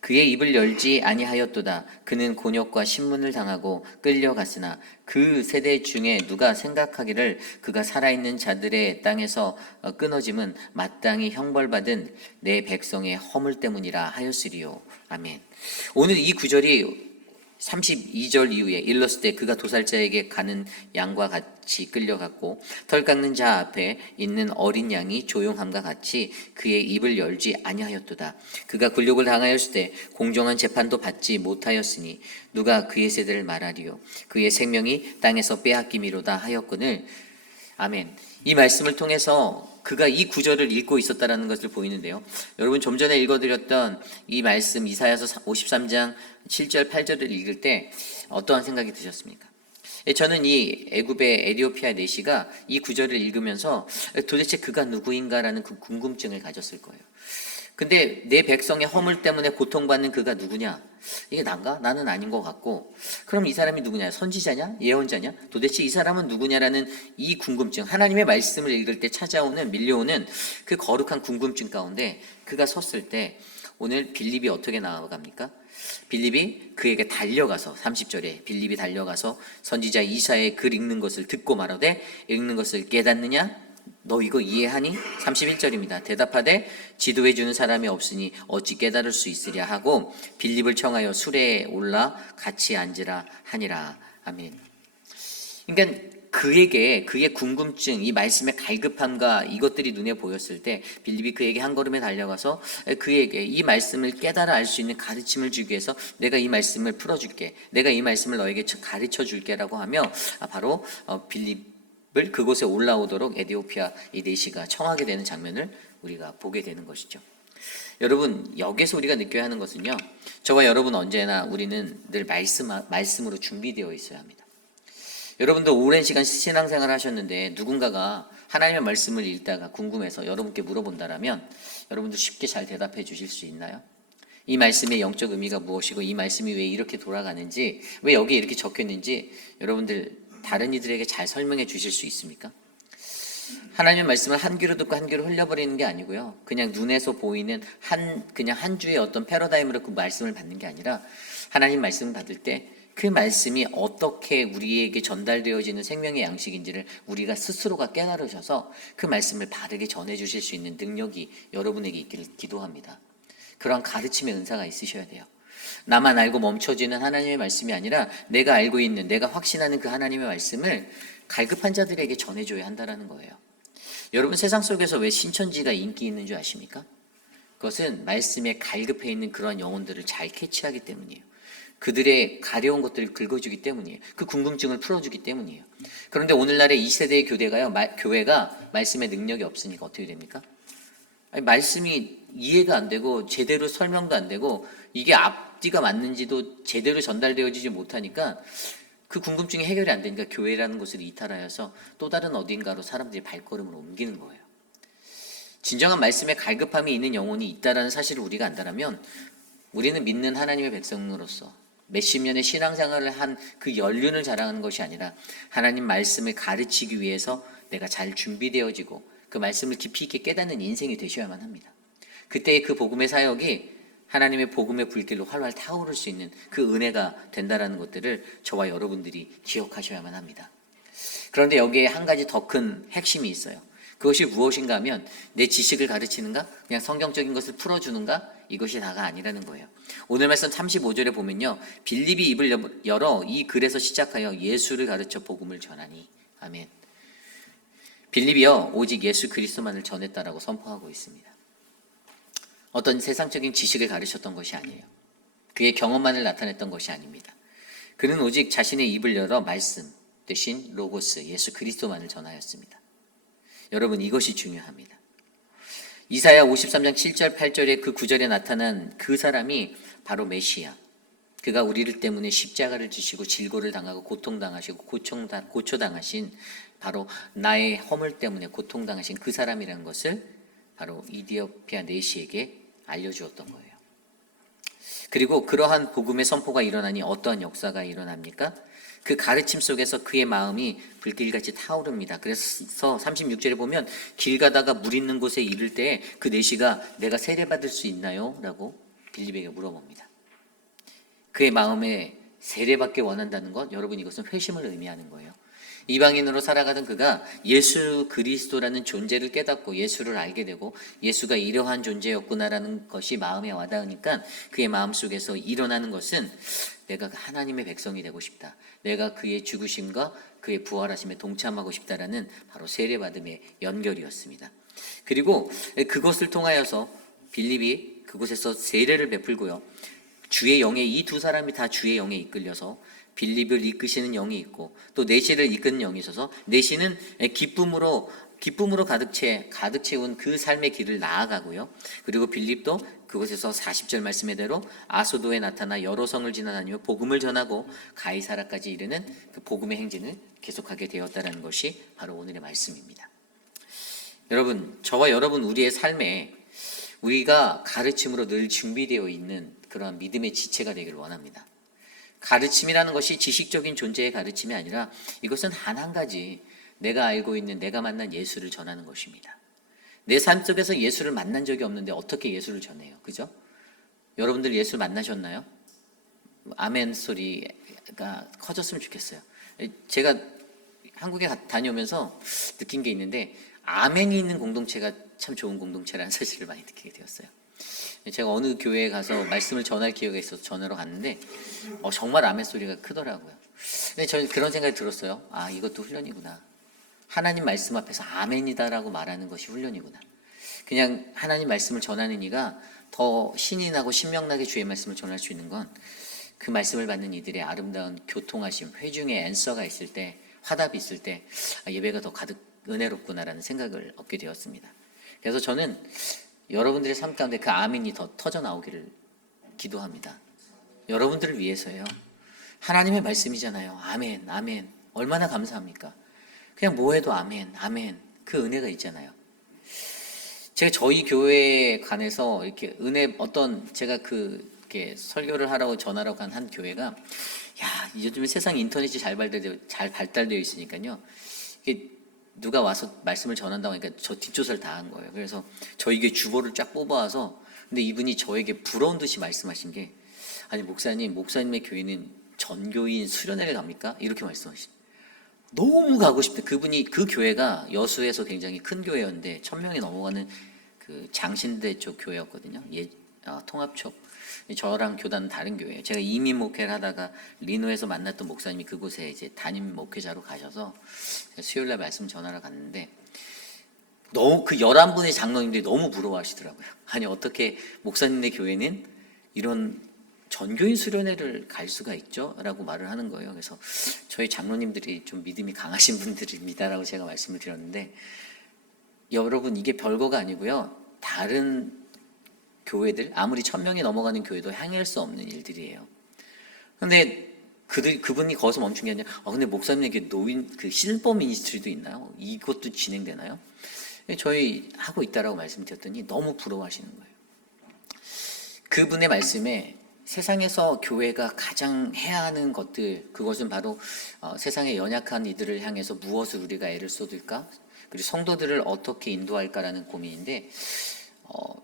그의 입을 열지 아니하였도다. 그는 곤욕과 신문을 당하고 끌려갔으나 그 세대 중에 누가 생각하기를 그가 살아있는 자들의 땅에서 끊어짐은 마땅히 형벌받은 내 백성의 허물 때문이라 하였으리요. 아멘. 오늘 이 구절이 32절 이후에 일렀을 때 그가 도살자에게 가는 양과 같이 끌려갔고 털 깎는 자 앞에 있는 어린 양이 조용함과 같이 그의 입을 열지 아니하였도다. 그가 굴욕을 당하였을 때 공정한 재판도 받지 못하였으니 누가 그의 세대를 말하리요. 그의 생명이 땅에서 빼앗김이로다 하였거늘. 아멘. 이 말씀을 통해서 그가 이 구절을 읽고 있었다라는 것을 보이는데요. 여러분 좀 전에 읽어드렸던 이 말씀 이사야서 53장 7절 8절을 읽을 때 어떠한 생각이 드셨습니까? 저는 이 애굽의 에디오피아 내시가 이 구절을 읽으면서 도대체 그가 누구인가라는 그 궁금증을 가졌을 거예요. 근데 내 백성의 허물 때문에 고통받는 그가 누구냐? 이게 난가? 나는 아닌 것 같고 그럼 이 사람이 누구냐? 선지자냐? 예언자냐? 도대체 이 사람은 누구냐라는 이 궁금증, 하나님의 말씀을 읽을 때 찾아오는 밀려오는 그 거룩한 궁금증 가운데 그가 섰을 때 오늘 빌립이 어떻게 나아갑니까? 빌립이 그에게 달려가서 30절에 빌립이 달려가서 선지자 이사야의 글 읽는 것을 듣고 말하되 읽는 것을 깨닫느냐? 너 이거 이해하니? 31절입니다. 대답하되 지도해 주는 사람이 없으니 어찌 깨달을 수 있으랴 하고 빌립을 청하여 수레에 올라 같이 앉으라 하니라. 아멘. 그러니까 그에게 그의 궁금증, 이 말씀의 갈급함과 이것들이 눈에 보였을 때 빌립이 그에게 한 걸음에 달려가서 그에게 이 말씀을 깨달아 알 수 있는 가르침을 주기 위해서 내가 이 말씀을 풀어줄게, 내가 이 말씀을 너에게 가르쳐 줄게라고 하며 바로 빌립을 그곳에 올라오도록 에디오피아 이 내시가 청하게 되는 장면을 우리가 보게 되는 것이죠. 여러분 여기서 우리가 느껴야 하는 것은요, 저와 여러분 언제나 우리는 늘 말씀으로 준비되어 있어야 합니다. 여러분도 오랜 시간 신앙생활 하셨는데 누군가가 하나님의 말씀을 읽다가 궁금해서 여러분께 물어본다라면 여러분도 쉽게 잘 대답해 주실 수 있나요? 이 말씀의 영적 의미가 무엇이고 이 말씀이 왜 이렇게 돌아가는지, 왜 여기에 이렇게 적혀있는지 여러분들 다른 이들에게 잘 설명해 주실 수 있습니까? 하나님의 말씀을 한 귀로 듣고 한 귀로 흘려버리는 게 아니고요, 그냥 눈에서 보이는 그냥 한 주의 어떤 패러다임으로 그 말씀을 받는 게 아니라 하나님 말씀을 받을 때 그 말씀이 어떻게 우리에게 전달되어지는 생명의 양식인지를 우리가 스스로가 깨달으셔서 그 말씀을 바르게 전해주실 수 있는 능력이 여러분에게 있기를 기도합니다. 그러한 가르침의 은사가 있으셔야 돼요. 나만 알고 멈춰지는 하나님의 말씀이 아니라 내가 알고 있는, 내가 확신하는 그 하나님의 말씀을 갈급한 자들에게 전해줘야 한다는 거예요. 여러분 세상 속에서 왜 신천지가 인기 있는 줄 아십니까? 그것은 말씀에 갈급해 있는 그런 영혼들을 잘 캐치하기 때문이에요. 그들의 가려운 것들을 긁어주기 때문이에요. 그 궁금증을 풀어주기 때문이에요. 그런데 오늘날의 이 세대의 교회가 말씀의 능력이 없으니까 어떻게 됩니까? 말씀이 이해가 안 되고 제대로 설명도 안 되고 이게 앞뒤가 맞는지도 제대로 전달되어지지 못하니까 그 궁금증이 해결이 안 되니까 교회라는 곳을 이탈하여서 또 다른 어딘가로 사람들이 발걸음을 옮기는 거예요. 진정한 말씀에 갈급함이 있는 영혼이 있다라는 사실을 우리가 안다라면 우리는 믿는 하나님의 백성으로서 몇십 년의 신앙생활을 한 그 연륜을 자랑하는 것이 아니라 하나님 말씀을 가르치기 위해서 내가 잘 준비되어지고 그 말씀을 깊이 있게 깨닫는 인생이 되셔야만 합니다. 그때의 그 복음의 사역이 하나님의 복음의 불길로 활활 타오를 수 있는 그 은혜가 된다라는 것들을 저와 여러분들이 기억하셔야만 합니다. 그런데 여기에 한 가지 더 큰 핵심이 있어요. 그것이 무엇인가 하면 내 지식을 가르치는가? 그냥 성경적인 것을 풀어주는가? 이것이 다가 아니라는 거예요. 오늘 말씀 35절에 보면요. 빌립이 입을 열어 이 글에서 시작하여 예수를 가르쳐 복음을 전하니. 아멘. 빌립이요. 오직 예수 그리스도만을 전했다라고 선포하고 있습니다. 어떤 세상적인 지식을 가르쳤던 것이 아니에요. 그의 경험만을 나타냈던 것이 아닙니다. 그는 오직 자신의 입을 열어 말씀 대신 로고스 예수 그리스도만을 전하였습니다. 여러분 이것이 중요합니다. 이사야 53장 7절 8절의 그 구절에 나타난 그 사람이 바로 메시아. 그가 우리를 때문에 십자가를 지시고 질고를 당하고 고통당하시고 고초당하신 바로 나의 허물 때문에 고통당하신 그 사람이라는 것을 바로 이디오피아 내시에게 알려주었던 거예요. 그리고 그러한 복음의 선포가 일어나니 어떠한 역사가 일어납니까? 그 가르침 속에서 그의 마음이 불길같이 타오릅니다. 그래서 36절에 보면 길 가다가 물 있는 곳에 이를 때 그 내시가 내가 세례받을 수 있나요? 라고 빌립에게 물어봅니다. 그의 마음에 세례받기 원한다는 것, 여러분 이것은 회심을 의미하는 거예요. 이방인으로 살아가던 그가 예수 그리스도라는 존재를 깨닫고 예수를 알게 되고 예수가 이러한 존재였구나라는 것이 마음에 와닿으니까 그의 마음속에서 일어나는 것은 내가 하나님의 백성이 되고 싶다. 내가 그의 죽으심과 그의 부활하심에 동참하고 싶다라는 바로 세례받음의 연결이었습니다. 그리고 그것을 통하여서 빌립이 그곳에서 세례를 베풀고요. 주의 영에 이 두 사람이 다 주의 영에 이끌려서 빌립을 이끄시는 영이 있고 또 내시를 이끄는 영이 있어서 내시는 기쁨으로 가득 채운 그 삶의 길을 나아가고요. 그리고 빌립도 그곳에서 40절 말씀대로 아소도에 나타나 여러 성을 지나다니며 복음을 전하고 가이사라까지 이르는 그 복음의 행진을 계속하게 되었다는 것이 바로 오늘의 말씀입니다. 여러분, 저와 여러분 우리의 삶에 우리가 가르침으로 늘 준비되어 있는 그러한 믿음의 지체가 되기를 원합니다. 가르침이라는 것이 지식적인 존재의 가르침이 아니라 이것은 한 가지 내가 알고 있는 내가 만난 예수를 전하는 것입니다. 내 삶 속에서 예수를 만난 적이 없는데 어떻게 예수를 전해요? 그죠? 여러분들 예수 만나셨나요? 아멘 소리가 커졌으면 좋겠어요. 제가 한국에 다녀오면서 느낀 게 있는데 아멘이 있는 공동체가 참 좋은 공동체라는 사실을 많이 느끼게 되었어요. 제가 어느 교회에 가서 말씀을 전할 기회가 있어서 전하러 갔는데 정말 아멘 소리가 크더라고요. 근데 저는 그런 생각이 들었어요. 아, 이것도 훈련이구나. 하나님 말씀 앞에서 아멘이다라고 말하는 것이 훈련이구나. 그냥 하나님 말씀을 전하는 이가 더 신이 나고 신명나게 주의 말씀을 전할 수 있는 건 그 말씀을 받는 이들의 아름다운 교통하심, 회중의 앤서가 있을 때, 화답이 있을 때 예배가 더 가득 은혜롭구나라는 생각을 얻게 되었습니다. 그래서 저는 여러분들의 삶 가운데 그 아멘이 더 터져 나오기를 기도합니다. 여러분들을 위해서요. 하나님의 말씀이잖아요. 아멘, 아멘. 얼마나 감사합니까? 그냥 뭐해도 아멘, 아멘. 그 은혜가 있잖아요. 제가 저희 교회에 관해서 이렇게 제가 이렇게 설교를 하라고 전하라고 한 한 교회가 요즘 세상 인터넷이 잘 발달되어 있으니까요. 이게 누가 와서 말씀을 전한다고 하니까 저 뒷조사를 다 한 거예요. 그래서 저에게 주보를 쫙 뽑아와서 근데 이분이 저에게 부러운 듯이 말씀하신 게 아니 목사님의 교회는 전교인 수련회를 갑니까? 이렇게 말씀하신. 너무 가고 싶대. 그분이 그 교회가 여수에서 굉장히 큰 교회였는데 1,000명이 넘어가는 그 장신대 쪽 교회였거든요. 통합쪽. 저랑 교단은 다른 교회예요. 제가 이민 목회를 하다가 리노에서 만났던 목사님이 그곳에 이제 담임 목회자로 가셔서 수요일날 말씀 전하러 갔는데 너무 그 11분의 장로님들이 너무 부러워하시더라고요. 아니 어떻게 목사님네 교회는 이런 전교인 수련회를 갈 수가 있죠? 라고 말을 하는 거예요. 그래서 저희 장로님들이 좀 믿음이 강하신 분들입니다라고 제가 말씀을 드렸는데 여러분 이게 별거가 아니고요. 다른 교회들 아무리 1,000명이 넘어가는 교회도 향할 수 없는 일들이에요. 근데 그분이 거기서 멈춘 게 아니라 근데 목사님에게 노인 그 실버 미니스트리도 있나요? 이것도 진행되나요? 저희 하고 있다라고 말씀드렸더니 너무 부러워하시는 거예요. 그분의 말씀에 세상에서 교회가 가장 해야 하는 것들, 그것은 바로 세상의 연약한 이들을 향해서 무엇을 우리가 애를 쏟을까? 그리고 성도들을 어떻게 인도할까라는 고민인데,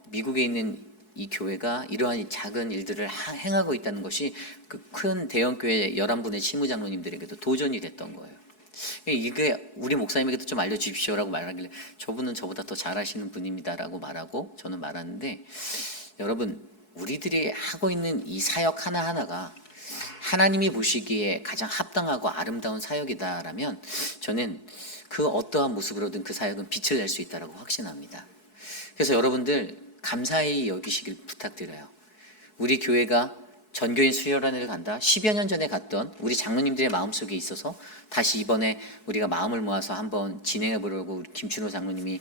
미국에 있는 이 교회가 이러한 작은 일들을 행하고 있다는 것이 그 큰 대형교회 11분의 치무장로님들에게도 도전이 됐던 거예요. 이게 우리 목사님에게도 좀 알려주십시오라고 말하길래, 저분은 저보다 더 잘하시는 분입니다라고 말하고 저는 말하는데, 여러분, 우리들이 하고 있는 이 사역 하나하나가 하나님이 보시기에 가장 합당하고 아름다운 사역이다라면 저는 그 어떠한 모습으로든 그 사역은 빛을 낼 수 있다고 확신합니다. 그래서 여러분들 감사히 여기시길 부탁드려요. 우리 교회가 전교인 수련회를 간다. 10여 년 전에 갔던 우리 장로님들의 마음속에 있어서 다시 이번에 우리가 마음을 모아서 한번 진행해 보려고 우리 김춘호 장로님이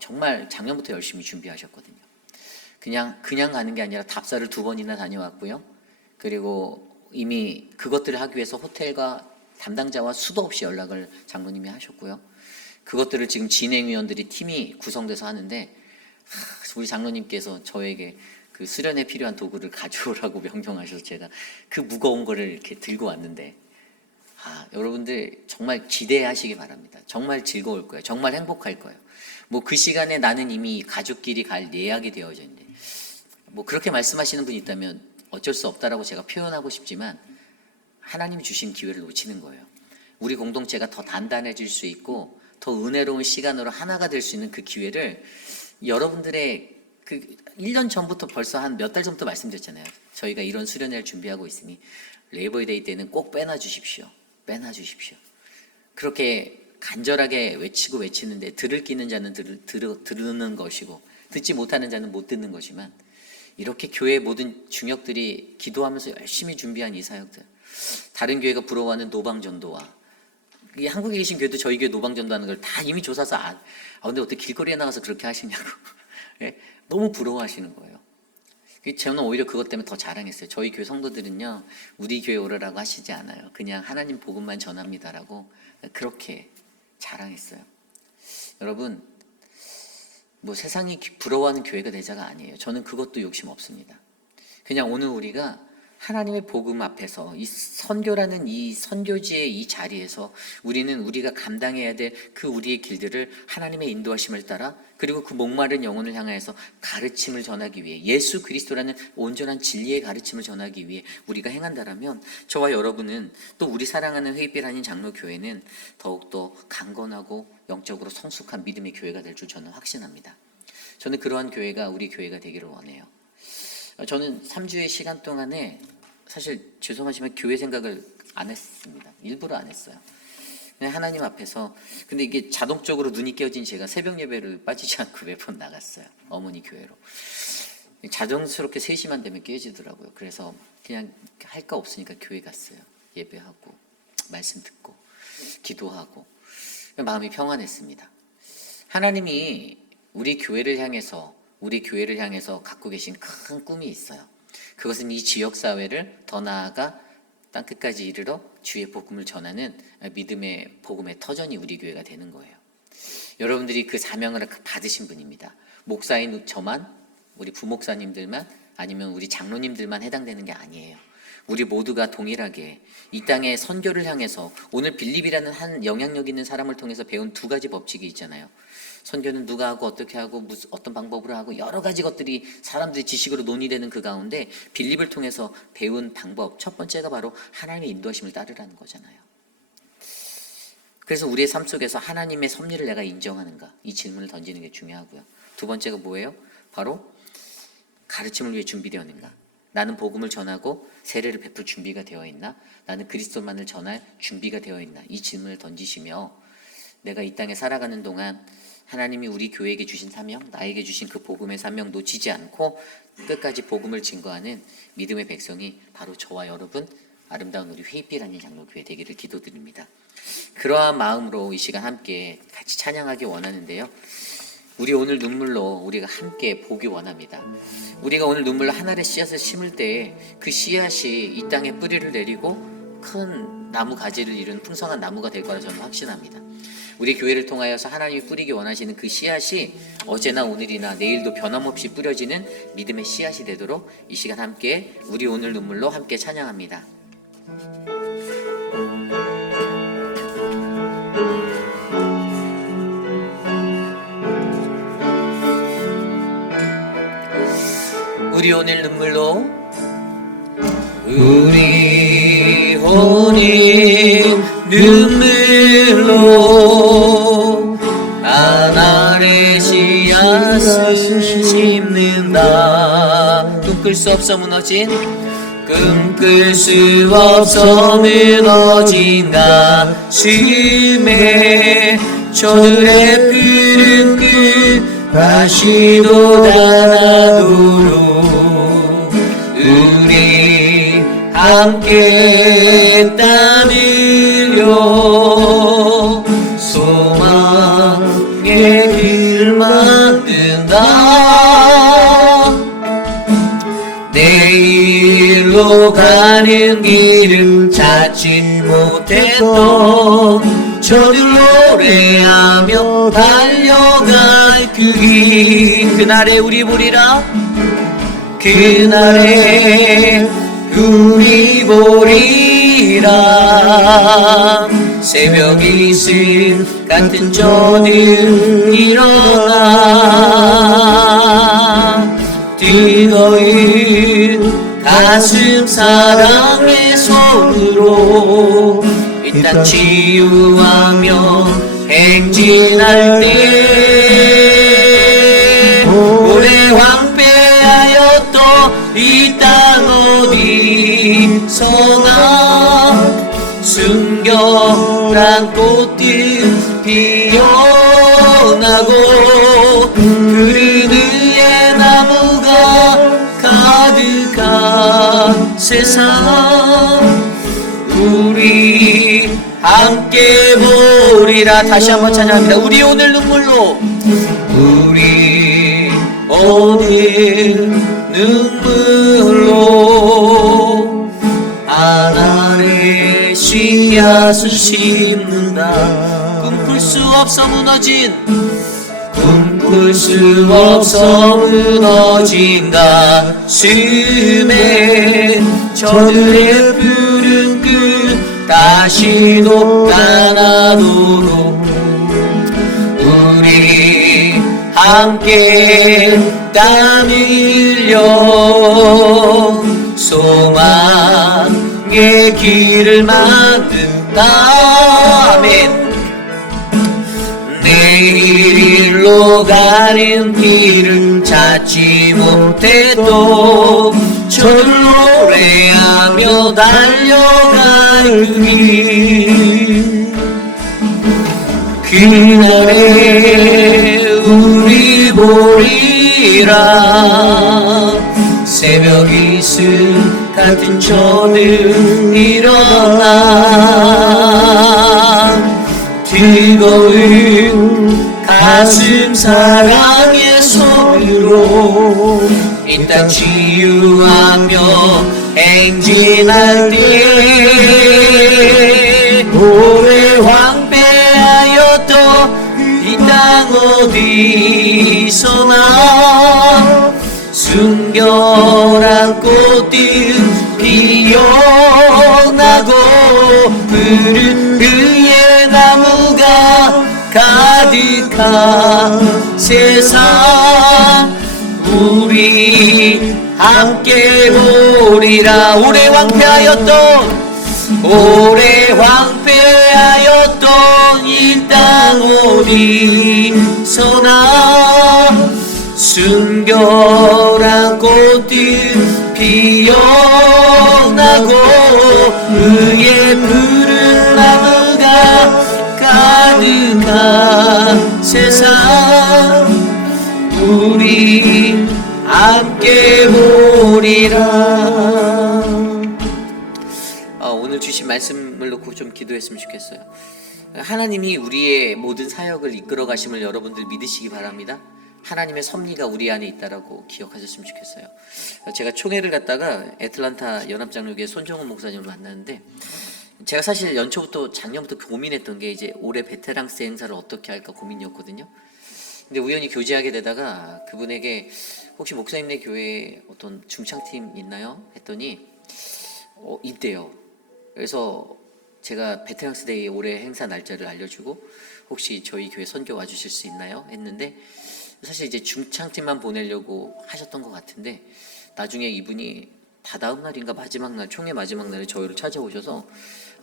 정말 작년부터 열심히 준비하셨거든요. 그냥 가는 게 아니라 답사를 2번이나 다녀왔고요. 그리고 이미 그것들을 하기 위해서 호텔과 담당자와 수도 없이 연락을 장로님이 하셨고요. 그것들을 지금 진행위원들이 팀이 구성돼서 하는데, 우리 장로님께서 저에게 그 수련에 필요한 도구를 가져오라고 명령하셔서 제가 그 무거운 거를 이렇게 들고 왔는데, 여러분들 정말 기대하시기 바랍니다. 정말 즐거울 거예요. 정말 행복할 거예요. 뭐 그 시간에 나는 이미 가족끼리 갈 예약이 되어져 있는데, 뭐 그렇게 말씀하시는 분이 있다면 어쩔 수 없다라고 제가 표현하고 싶지만, 하나님이 주신 기회를 놓치는 거예요. 우리 공동체가 더 단단해질 수 있고 더 은혜로운 시간으로 하나가 될 수 있는 그 기회를, 여러분들의 그 1년 전부터 벌써 한 몇 달 전부터 말씀드렸잖아요. 저희가 이런 수련회를 준비하고 있으니 레이버데이 때는 꼭 빼놔 주십시오. 그렇게 간절하게 외치는데, 들을 끼는 자는 들으는 것이고 듣지 못하는 자는 못 듣는 것이만, 이렇게 교회의 모든 중역들이 기도하면서 열심히 준비한 이 사역들, 다른 교회가 부러워하는 노방전도와, 이 한국에 계신 교회도 저희 교회 노방전도하는 걸 다 이미 조사서 근데 어떻게 길거리에 나가서 그렇게 하시냐고 예? 너무 부러워하시는 거예요. 저는 오히려 그것 때문에 더 자랑했어요. 저희 교회 성도들은요, 우리 교회 오라라고 하시지 않아요. 그냥 하나님 복음만 전합니다라고 그렇게 자랑했어요. 여러분, 뭐 세상이 부러워하는 교회가 되자가 아니에요. 저는 그것도 욕심 없습니다. 그냥 오늘 우리가 하나님의 복음 앞에서 이 선교라는 이 선교지의 이 자리에서 우리가 감당해야 될 그 우리의 길들을 하나님의 인도하심을 따라, 그리고 그 목마른 영혼을 향해서 가르침을 전하기 위해, 예수 그리스도라는 온전한 진리의 가르침을 전하기 위해 우리가 행한다라면, 저와 여러분은, 또 우리 사랑하는 회의빛 아닌 장로교회는 더욱더 강건하고 영적으로 성숙한 믿음의 교회가 될 줄 저는 확신합니다. 저는 그러한 교회가 우리 교회가 되기를 원해요. 저는 3주의 시간 동안에 사실 죄송하지만 교회 생각을 안 했습니다. 일부러 안 했어요. 그냥 하나님 앞에서. 근데 이게 자동적으로 눈이 깨어진 제가 새벽 예배를 빠지지 않고 매번 나갔어요. 어머니 교회로. 자연스럽게 3시만 되면 깨어지더라고요. 그래서 그냥 할 거 없으니까 교회 갔어요. 예배하고 말씀 듣고 기도하고 마음이 평안했습니다. 하나님이 우리 교회를 향해서 갖고 계신 큰 꿈이 있어요. 그것은 이 지역사회를 더 나아가 땅끝까지 이르러 주의 복음을 전하는 믿음의 복음의 터전이 우리 교회가 되는 거예요. 여러분들이 그 사명을 받으신 분입니다. 목사인 저만, 우리 부목사님들만, 아니면 우리 장로님들만 해당되는 게 아니에요. 우리 모두가 동일하게 이 땅의 선교를 향해서, 오늘 빌립이라는 한 영향력 있는 사람을 통해서 배운 2가지 법칙이 있잖아요. 선교는 누가 하고 어떻게 하고 어떤 방법으로 하고 여러 가지 것들이 사람들이 지식으로 논의되는 그 가운데, 빌립을 통해서 배운 방법 첫 번째가 바로 하나님의 인도하심을 따르라는 거잖아요. 그래서 우리의 삶 속에서 하나님의 섭리를 내가 인정하는가, 이 질문을 던지는 게 중요하고요. 2번째가 뭐예요? 바로 가르침을 위해 준비되었는가. 나는 복음을 전하고 세례를 베풀 준비가 되어 있나? 나는 그리스도만을 전할 준비가 되어 있나? 이 질문을 던지시며, 내가 이 땅에 살아가는 동안 하나님이 우리 교회에게 주신 사명, 나에게 주신 그 복음의 사명 놓치지 않고 끝까지 복음을 증거하는 믿음의 백성이 바로 저와 여러분, 아름다운 우리 회의빛 아닌 장로교회 되기를 기도드립니다. 그러한 마음으로 이 시간 함께 같이 찬양하기 원하는데요. 우리 오늘 눈물로 우리가 함께 보기 원합니다. 우리가 오늘 눈물로 하늘의 씨앗을 심을 때에 그 씨앗이 이 땅에 뿌리를 내리고 큰 나무 가지를 이룬 풍성한 나무가 될 거라 저는 확신합니다. 우리 교회를 통하여서 하나님이 뿌리기 원하시는 그 씨앗이 어제나 오늘이나 내일도 변함없이 뿌려지는 믿음의 씨앗이 되도록 이 시간 함께 우리 오늘 눈물로 함께 찬양합니다. 우리 오늘 눈물로 우리 오늘 눈물로 하나님의 씨앗을 심는다. 꿈꿀 수 없어 무너진 꿈꿀 수 없어 무너진 가슴에 저들의 푸른 끝 다시 돋아나도록 우리 함께 땀 흘려 소망의 길 만든다. 내일로 가는 길을 찾지 못했던 저들 노래하며 달려갈 그 길 그날에 우리 보리라 그날에 우리 보리라. 새벽 이슬 같은 저들 일어나 뜨거운 가슴 사랑의 손으로 이 땅 치유하며 행진할 때 오래 황폐하였던 이 땅 어디서나 순결한 꽃들 피어나고 푸른 의의 나무가 가득한 세상 우리 함께 보리라. 다시 한번 찬양합니다. 우리 오늘 눈물로 우리 오늘 눈물로 하나님의 씨앗을 심는다. 꿈꿀 수 없어 무너진 꿈꿀 수 없어 무너진 가슴에 저들의 푸른 끝 다시 돋아나도록 우리 함께 땀 흘려 소망의 길을 만든다. 아멘. 내일로 가는 길을 찾지 못해도 저들 노래하며 달려갈 그 길 그날에 우리 보리라. 새벽 이슬 같은 저들 일어나 뜨거운 가슴 사랑의 손으로 이 땅 치유하며 행진할 때 오래 황폐하였던 이 땅 어디서나 순결한 꽃들 피어나고 푸른 그의 나무가 가득한 세상 우리 함께 보리라. 오래 황폐하였던 이 땅 어디서나 순결한 꽃들 피어나고 그의 푸른 나무가 가득한 세상 우리 함께 보리라. 오늘 주신 말씀을 놓고 좀 기도했으면 좋겠어요. 하나님이 우리의 모든 사역을 이끌어 가심을 여러분들 믿으시기 바랍니다. 하나님의 섭리가 우리 안에 있다라고 기억하셨으면 좋겠어요. 제가 총회를 갔다가 애틀란타 연합장로교회 손정훈 목사님을 만났는데 제가 사실 연초부터 작년부터 고민했던 게 이제 올해 베테랑스 행사를 어떻게 할까 고민이었거든요. 근데 우연히 교제하게 되다가 그분에게 혹시 목사님네 교회에 어떤 중창팀 있나요? 했더니 있대요. 그래서 제가 베테랑스 데이 올해 행사 날짜를 알려주고 혹시 저희 교회 선교 와주실 수 있나요? 했는데 사실 이제 중창팀만 보내려고 하셨던 것 같은데 나중에 이분이 다다음 날인가 마지막 날, 총회 마지막 날에 저희를 찾아오셔서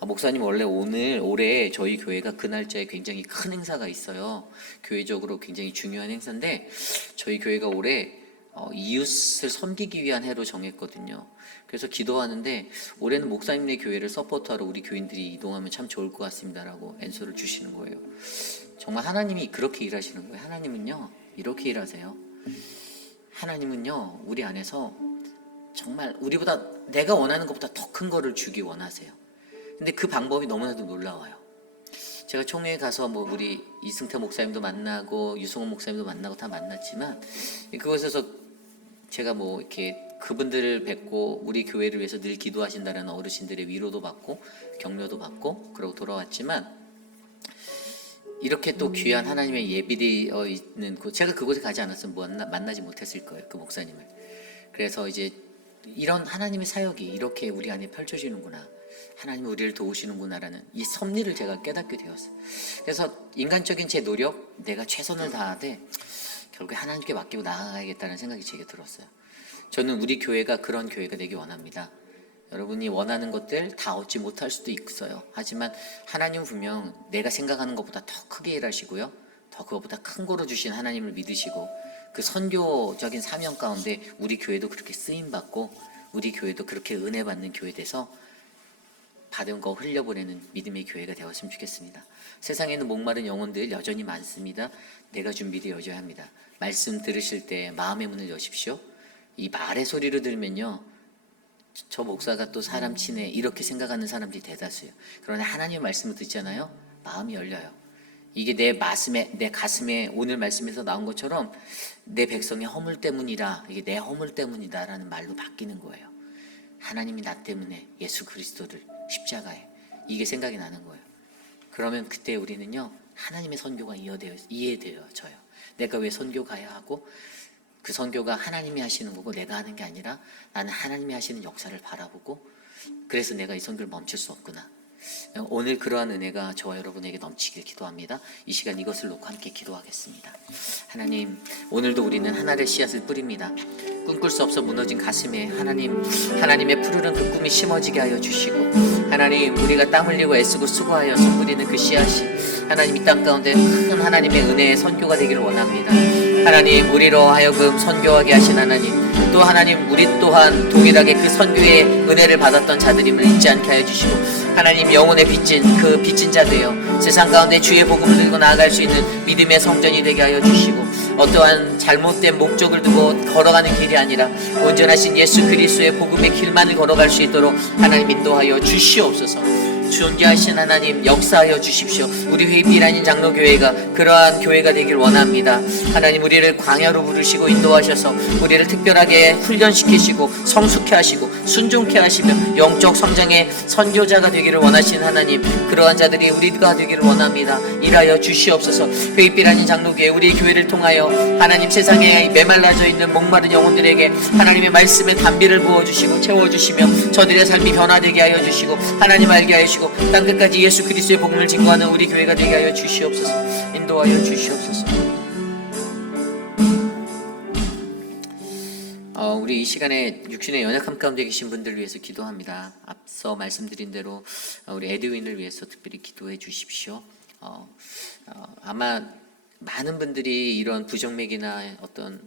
목사님 원래 올해 저희 교회가 그 날짜에 굉장히 큰 행사가 있어요. 교회적으로 굉장히 중요한 행사인데 저희 교회가 올해 이웃을 섬기기 위한 해로 정했거든요. 그래서 기도하는데 올해는 목사님네 교회를 서포트하러 우리 교인들이 이동하면 참 좋을 것 같습니다라고 엔서를 주시는 거예요. 정말 하나님이 그렇게 일하시는 거예요. 하나님은요 이렇게 일하세요. 하나님은요 우리 안에서 정말 우리보다 내가 원하는 것보다 더 큰 거를 주기 원하세요. 근데 그 방법이 너무나도 놀라워요. 제가 총회에 가서 뭐 우리 이승태 목사님도 만나고 유성훈 목사님도 만나고 다 만났지만 그곳에서 제가 뭐 이렇게 그분들을 뵙고 우리 교회를 위해서 늘 기도하신다는 어르신들의 위로도 받고 격려도 받고 그러고 돌아왔지만 이렇게 또 귀한 하나님의 예비되어 있는 제가 그곳에 가지 않았으면 만나지 못했을 거예요. 그 목사님을. 그래서 이제 이런 하나님의 사역이 이렇게 우리 안에 펼쳐지는구나. 하나님이 우리를 도우시는구나라는 이 섭리를 제가 깨닫게 되었어요. 그래서 인간적인 제 노력, 내가 최선을 다하되 결국에 하나님께 맡기고 나아가야겠다는 생각이 제게 들었어요. 저는 우리 교회가 그런 교회가 되기 원합니다. 여러분이 원하는 것들 다 얻지 못할 수도 있어요. 하지만 하나님은 분명 내가 생각하는 것보다 더 크게 일하시고요. 더 그것보다 큰 거로 주신 하나님을 믿으시고 그 선교적인 사명 가운데 우리 교회도 그렇게 쓰임받고 우리 교회도 그렇게 은혜 받는 교회 돼서 받은 거 흘려보내는 믿음의 교회가 되었으면 좋겠습니다. 세상에는 목마른 영혼들 여전히 많습니다. 내가 준비되어져야 합니다. 말씀 들으실 때 마음의 문을 여십시오. 이 말의 소리를 들으면요 저 목사가 또 사람 치네 이렇게 생각하는 사람들이 대다수예요. 그러나 하나님의 말씀을 듣잖아요. 마음이 열려요. 이게 내 가슴에 오늘 말씀에서 나온 것처럼 내 백성의 허물 때문이라 이게 내 허물 때문이다라는 말로 바뀌는 거예요. 하나님이 나 때문에 예수 그리스도를 십자가에 이게 생각이 나는 거예요. 그러면 그때 우리는요 하나님의 선교가 이해되어져요. 내가 왜 선교 가야 하고 그 선교가 하나님이 하시는 거고 내가 하는 게 아니라 나는 하나님이 하시는 역사를 바라보고 그래서 내가 이 선교를 멈출 수 없구나. 오늘 그러한 은혜가 저와 여러분에게 넘치길 기도합니다. 이 시간 이것을 놓고 함께 기도하겠습니다. 하나님, 오늘도 우리는 하나의 씨앗을 뿌립니다. 꿈꿀 수 없어 무너진 가슴에 하나님의 푸르른 그 꿈이 심어지게 하여 주시고 하나님, 우리가 땀 흘리고 애쓰고 수고하여서 뿌리는 그 씨앗이 하나님 이 땅 가운데 큰 하나님의 은혜의 선교가 되기를 원합니다. 하나님, 우리로 하여금 선교하게 하신 하나님, 또 하나님 우리 또한 동일하게 그 선교의 은혜를 받았던 자들임을 잊지 않게 하여 주시고 하나님 영혼의 빚진 자 되어 세상 가운데 주의 복음을 들고 나아갈 수 있는 믿음의 성전이 되게 하여 주시고 어떠한 잘못된 목적을 두고 걸어가는 길이 아니라 온전하신 예수 그리스도의 복음의 길만을 걸어갈 수 있도록 하나님 인도하여 주시옵소서. 존귀하신 하나님 역사하여 주십시오. 우리 회비라는 장로교회가 그러한 교회가 되길 원합니다. 하나님 우리를 광야로 부르시고 인도하셔서 우리를 특별하게 훈련시키시고 성숙케 하시고 순종케 하시며 영적 성장의 선교자가 되기를 원하시는 하나님, 그러한 자들이 우리가 되기를 원합니다. 일하여 주시옵소서. 회비라는 장로교회 우리 교회를 통하여 하나님 세상에 메말라져 있는 목마른 영혼들에게 하나님의 말씀의 담비를 부어주시고 채워주시며 저들의 삶이 변화되게 하여 주시고 하나님 알게 하여 주시고 땅끝까지 예수 그리스도의 복음을 증거하는 우리 교회가 되게 하여 주시옵소서. 인도하여 주시옵소서. 우리 이 시간에 육신의 연약함 가운데 계신 분들을 위해서 기도합니다. 앞서 말씀드린 대로 우리 에드윈을 위해서 특별히 기도해 주십시오. 아마 많은 분들이 이런 부정맥이나 어떤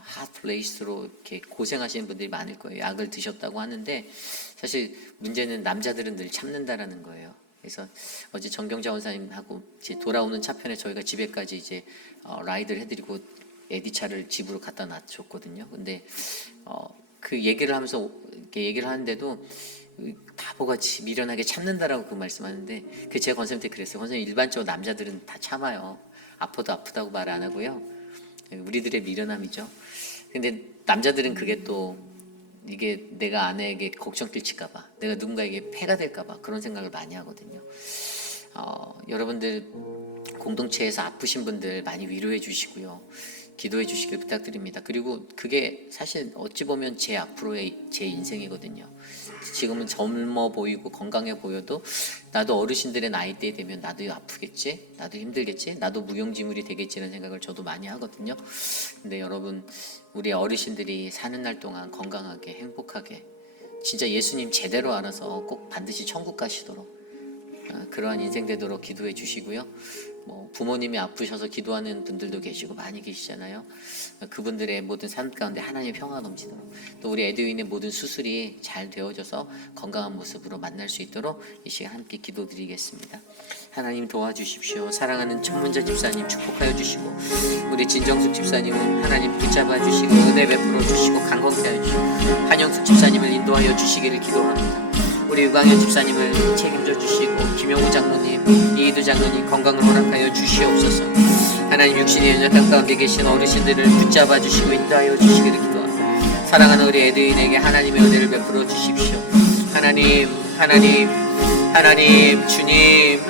핫플레이스로 이렇게 고생하시는 분들이 많을 거예요. 약을 드셨다고 하는데 사실 문제는 남자들은 늘 참는다라는 거예요. 그래서 어제 정경자 원사님하고 이제 돌아오는 차편에 저희가 집에까지 이제 라이드를 해드리고 에디차를 집으로 갖다 놔줬거든요. 근데 그 얘기를 하면서 이렇게 얘기를 하는데도 바보같이 미련하게 참는다라고 그 말씀하는데 그 제가 권사님 때 그랬어요. 권사님 일반적으로 남자들은 다 참아요. 아파도 아프다고 말 안 하고요. 우리들의 미련함이죠. 근데 남자들은 그게 또 이게 내가 아내에게 걱정 끼칠까봐, 내가 누군가에게 폐가 될까봐 그런 생각을 많이 하거든요. 여러분들 공동체에서 아프신 분들 많이 위로해 주시고요, 기도해 주시길 부탁드립니다. 그리고 그게 사실 어찌 보면 제 앞으로의 제 인생이거든요. 지금은 젊어 보이고 건강해 보여도 나도 어르신들의 나이대 되면 나도 아프겠지, 나도 힘들겠지, 나도 무용지물이 되겠지라는 생각을 저도 많이 하거든요. 근데 여러분, 우리 어르신들이 사는 날 동안 건강하게 행복하게 진짜 예수님 제대로 알아서 꼭 반드시 천국 가시도록 그러한 인생 되도록 기도해 주시고요. 부모님이 아프셔서 기도하는 분들도 계시고 많이 계시잖아요. 그분들의 모든 삶 가운데 하나님의 평화가 넘치도록, 또 우리 에드윈의 모든 수술이 잘 되어져서 건강한 모습으로 만날 수 있도록 이 시간 함께 기도드리겠습니다. 하나님 도와주십시오. 사랑하는 청문자 집사님 축복하여 주시고, 우리 진정숙 집사님은 하나님 붙잡아 주시고 은혜 베풀어 주시고 강건케 하여 주시고, 한영숙 집사님을 인도하여 주시기를 기도합니다. 우리 유광현 집사님을 책임져 주시고, 김용우 장로님, 이희두 장로님 건강을 허락하여 주시옵소서. 하나님 육신의 연약한 가운데 계신 어르신들을 붙잡아 주시고 인도하여 주시기를 기도합니다. 사랑하는 우리 에드윈에게 하나님의 은혜를 베풀어 주십시오. 하나님, 주님,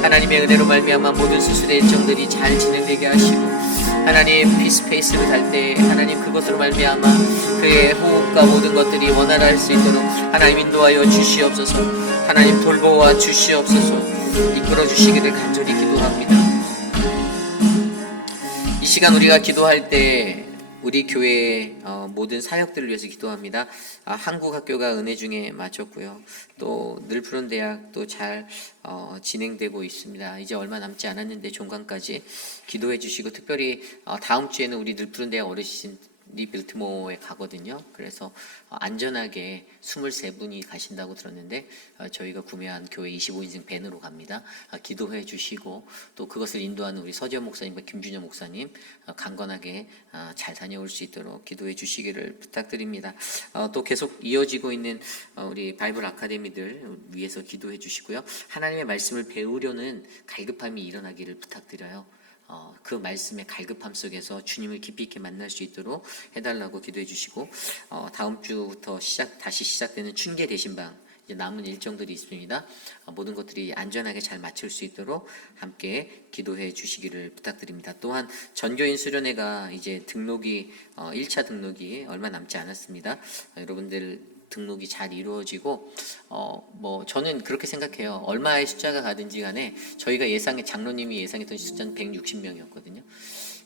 하나님의 은혜로 말미암아 모든 수술의 일정들이 잘 진행되게 하시고, 하나님 피스페이스를 달 때 하나님 그것으로 말미암아 그의 호흡과 모든 것들이 원활할 수 있도록 하나님 인도하여 주시옵소서. 하나님 돌보아 주시옵소서. 이끌어 주시기를 간절히 기도합니다. 이 시간 우리가 기도할 때 우리 교회의 모든 사역들을 위해서 기도합니다. 한국 학교가 은혜 중에 마쳤고요. 또 늘푸른 대학도 잘 진행되고 있습니다. 이제 얼마 남지 않았는데 종강까지 기도해 주시고, 특별히 다음 주에는 우리 늘푸른 대학 어르신이 빌트모어에 가거든요. 그래서 안전하게 23분이 가신다고 들었는데 저희가 구매한 교회 25인승 밴으로 갑니다. 기도해 주시고, 또 그것을 인도하는 우리 서지현 목사님과 김준현 목사님 강건하게 잘 다녀올 수 있도록 기도해 주시기를 부탁드립니다. 또 계속 이어지고 있는 우리 바이블 아카데미들 위해서 기도해 주시고요. 하나님의 말씀을 배우려는 갈급함이 일어나기를 부탁드려요. 그 말씀의 갈급함 속에서 주님을 깊이 있게 만날 수 있도록 해달라고 기도해 주시고, 다음 주부터 다시 시작되는 춘계 대신방 이제 남은 일정들이 있습니다. 모든 것들이 안전하게 잘 마칠 수 있도록 함께 기도해 주시기를 부탁드립니다. 또한 전교인 수련회가 이제 등록이 1차 등록이 얼마 남지 않았습니다. 여러분들 등록이 잘 이루어지고, 저는 그렇게 생각해요. 얼마의 숫자가 가든지 간에 저희가 장로님이 예상했던 숫자는 160명이었거든요.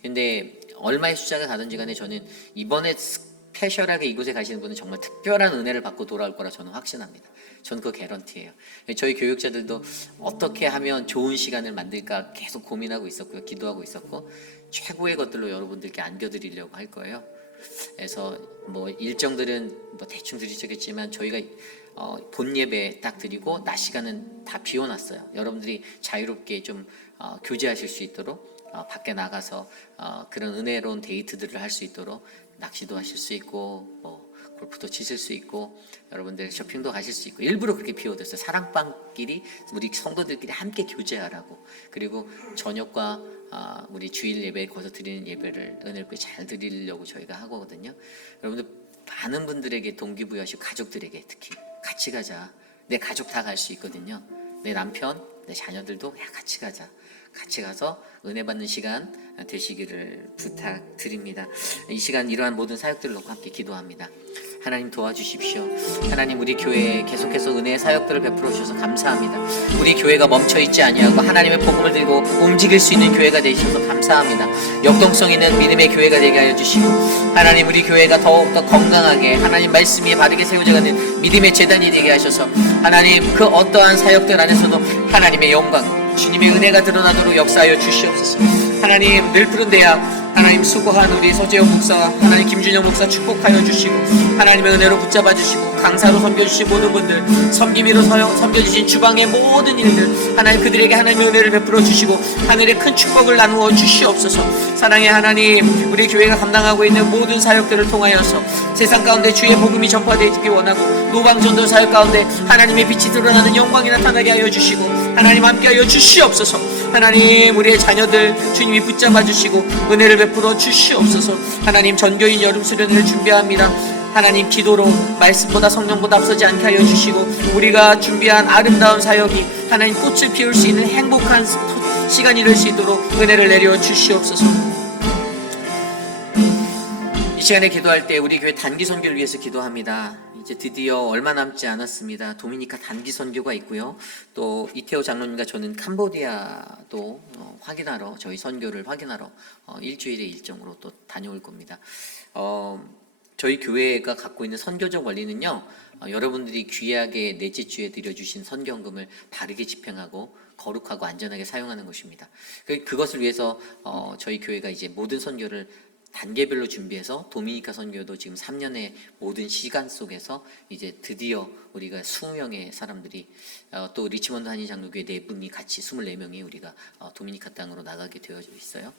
근데 얼마의 숫자가 가든지 간에 저는 이번에 스페셜하게 이곳에 가시는 분은 정말 특별한 은혜를 받고 돌아올 거라 저는 확신합니다. 저는 그 개런티예요. 저희 교육자들도 어떻게 하면 좋은 시간을 만들까 계속 고민하고 있었고요. 기도하고 있었고, 최고의 것들로 여러분들께 안겨드리려고 할 거예요. 그래서 일정들은 대충 들으셨겠지만 저희가 본 예배 딱 드리고 낮 시간은 다 비워놨어요. 여러분들이 자유롭게 좀 교제하실 수 있도록 밖에 나가서 그런 은혜로운 데이트들을 할 수 있도록 낚시도 하실 수 있고 골프도 치실 수 있고 여러분들 쇼핑도 가실 수 있고, 일부러 그렇게 비워뒀어요. 사랑방끼리 우리 성도들끼리 함께 교제하라고. 그리고 저녁과 우리 주일 예배 거기서 드리는 예배를 은혜롭게 잘 드리려고 저희가 하거든요. 여러분들 많은 분들에게 동기부여하시고, 가족들에게 특히 같이 가자. 내 가족 다 갈 수 있거든요. 내 남편, 내 자녀들도 같이 가자. 같이 가서 은혜 받는 시간 되시기를 부탁드립니다. 이 시간 이러한 모든 사역들을 놓고 함께 기도합니다. 하나님 도와주십시오. 하나님 우리 교회에 계속해서 은혜의 사역들을 베풀어 주셔서 감사합니다. 우리 교회가 멈춰있지 아니하고 하나님의 복음을 들고 움직일 수 있는 교회가 되셔서 감사합니다. 역동성 있는 믿음의 교회가 되게 하여 주시고, 하나님 우리 교회가 더욱더 건강하게 하나님 말씀 위에 바르게 세워져가는 믿음의 재단이 되게 하셔서, 하나님 그 어떠한 사역들 안에서도 하나님의 영광, 주님의 은혜가 드러나도록 역사하여 주시옵소서. 하나님 늘푸른 대학 하나님 수고한 우리 서재영 목사와 하나님 김준영 목사 축복하여 주시고, 하나님의 은혜로 붙잡아 주시고, 강사로 섬겨주신 모든 분들, 섬김이로 섬겨주신 주방의 모든 일들 하나님 그들에게 하나님의 은혜를 베풀어 주시고 하늘의 큰 축복을 나누어 주시옵소서. 사랑의 하나님, 우리 교회가 감당하고 있는 모든 사역들을 통하여서 세상 가운데 주의 복음이 전파되기 원하고, 노방전도 사역 가운데 하나님의 빛이 드러나는 영광이 나타나게 하여 주시고 하나님 함께하여 주시옵소서. 하나님 우리의 자녀들 주님이 붙잡아 주시고 은혜를 베풀어 주시옵소서. 하나님 전교인 여름 수련회를 준비합니다. 하나님 기도로 말씀보다 성령보다 앞서지 않게 하여 주시고 우리가 준비한 아름다운 사역이 하나님 꽃을 피울 수 있는 행복한 시간이 될 수 있도록 은혜를 내려 주시옵소서. 이 시간에 기도할 때 우리 교회 단기 선교를 위해서 기도합니다. 이제 드디어 얼마 남지 않았습니다. 도미니카 단기 선교가 있고요. 또 이태호 장로님과 저는 캄보디아도 확인하러 저희 선교를 확인하러 일주일의 일정으로 또 다녀올 겁니다. 저희 교회가 갖고 있는 선교적 원리는요. 여러분들이 귀하게 넷째 주에 드려주신 선교헌금을 바르게 집행하고 거룩하고 안전하게 사용하는 것입니다. 그것을 위해서 저희 교회가 이제 모든 선교를 단계별로 준비해서 도미니카 선교도 지금 3년의 모든 시간 속에서 이제 드디어 우리가 20명의 사람들이 또 리치먼드 한인 장로교회 4분이 같이 24명이 우리가 도미니카 땅으로 나가게 되어 있어요.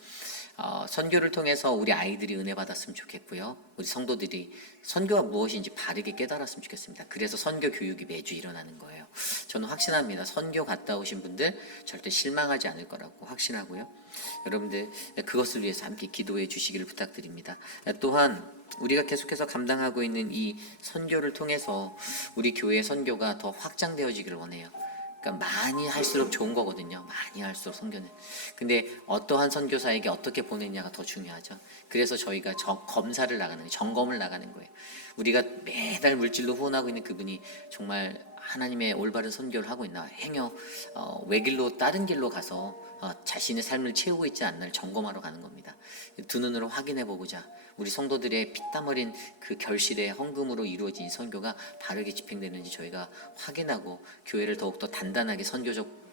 선교를 통해서 우리 아이들이 은혜 받았으면 좋겠고요. 우리 성도들이 선교가 무엇인지 바르게 깨달았으면 좋겠습니다. 그래서 선교 교육이 매주 일어나는 거예요. 저는 확신합니다. 선교 갔다 오신 분들 절대 실망하지 않을 거라고 확신하고요. 여러분들 그것을 위해서 함께 기도해 주시기를 부탁드립니다. 또한 우리가 계속해서 감당하고 있는 이 선교를 통해서 우리 교회의 선교가 더 확장되어지기를 원해요. 그러니까 많이 할수록 좋은 거거든요. 많이 할수록 선교는. 근데 어떠한 선교사에게 어떻게 보냈냐가 더 중요하죠. 그래서 저희가 검사를 나가는 거예요. 점검을 나가는 거예요. 우리가 매달 물질로 후원하고 있는 그분이 정말 하나님의 올바른 선교를 하고 있나, 행여 외길로 다른 길로 가서 자신의 삶을 채우고 있지 않나를 점검하러 가는 겁니다. 두 눈으로 확인해 보고자 우리 성도들의 피땀 흘린 그 결실의 헌금으로 이루어진 이 선교가 바르게 집행되는지 저희가 확인하고 교회를 더욱더 단단하게 선교적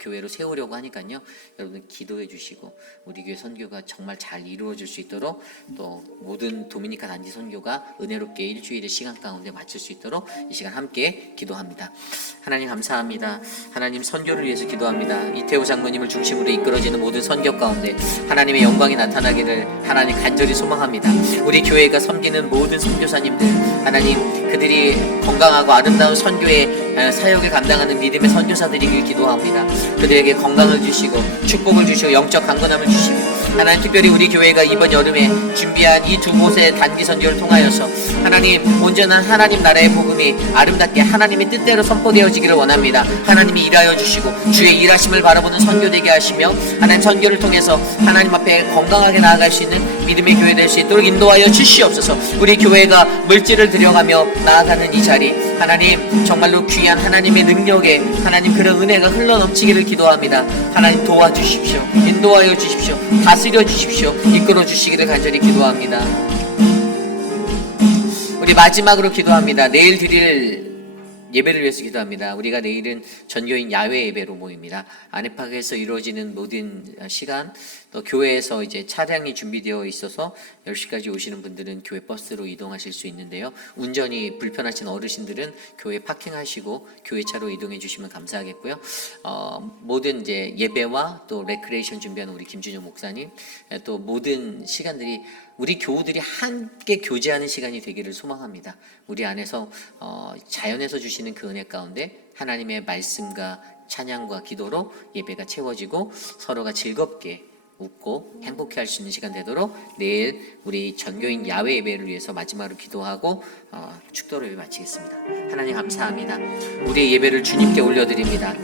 교회로 세우려고 하니까요. 여러분 기도해 주시고 우리 교회 선교가 정말 잘 이루어질 수 있도록 또 모든 도미니카 단지 선교가 은혜롭게 일주일의 시간 가운데 마칠 수 있도록 이 시간 함께 기도합니다. 하나님 감사합니다. 하나님 선교를 위해서 기도합니다. 이태호 장로님을 중심으로 이끌어지는 모든 선교 가운데 하나님의 영광이 나타나기를 하나님 간절히 소망합니다. 우리 교회가 섬기는 모든 선교사님들 하나님 그들이 건강하고 아름다운 선교의 사역을 감당하는 믿음의 선교사들이길 기도합니다. 그들에게 건강을 주시고 축복을 주시고 영적 강건함을 주시고 하나님 특별히 우리 교회가 이번 여름에 준비한 이 두 곳의 단기 선교를 통하여서 하나님 온전한 하나님 나라의 복음이 아름답게 하나님의 뜻대로 선포되어지기를 원합니다. 하나님이 일하여 주시고 주의 일하심을 바라보는 선교되게 하시며 하나님 선교를 통해서 하나님 앞에 건강하게 나아갈 수 있는 믿음의 교회 될 수 있도록 인도하여 주시옵소서. 우리 교회가 물질을 들여가며 나아가는 이 자리 하나님 정말로 귀한 하나님의 능력에 하나님 그런 은혜가 흘러넘치기를 기도합니다. 하나님 도와주십시오. 인도하여 주십시오. 다스려 주십시오. 이끌어 주시기를 간절히 기도합니다. 우리 마지막으로 기도합니다. 내일 드릴 예배를 위해서 기도합니다. 우리가 내일은 전교인 야외 예배로 모입니다. 안에파크에서 이루어지는 모든 시간 또 교회에서 이제 차량이 준비되어 있어서 10시까지 오시는 분들은 교회 버스로 이동하실 수 있는데요. 운전이 불편하신 어르신들은 교회 파킹하시고 교회 차로 이동해 주시면 감사하겠고요. 모든 이제 예배와 또 레크레이션 준비하는 우리 김준영 목사님 또 모든 시간들이 우리 교우들이 함께 교제하는 시간이 되기를 소망합니다. 우리 안에서 자연에서 주시는 그 은혜 가운데 하나님의 말씀과 찬양과 기도로 예배가 채워지고 서로가 즐겁게 웃고 행복해 할 수 있는 시간 되도록 내일 우리 전교인 야외 예배를 위해서 마지막으로 기도하고 축도로 예배 마치겠습니다. 하나님 감사합니다. 우리의 예배를 주님께 올려드립니다.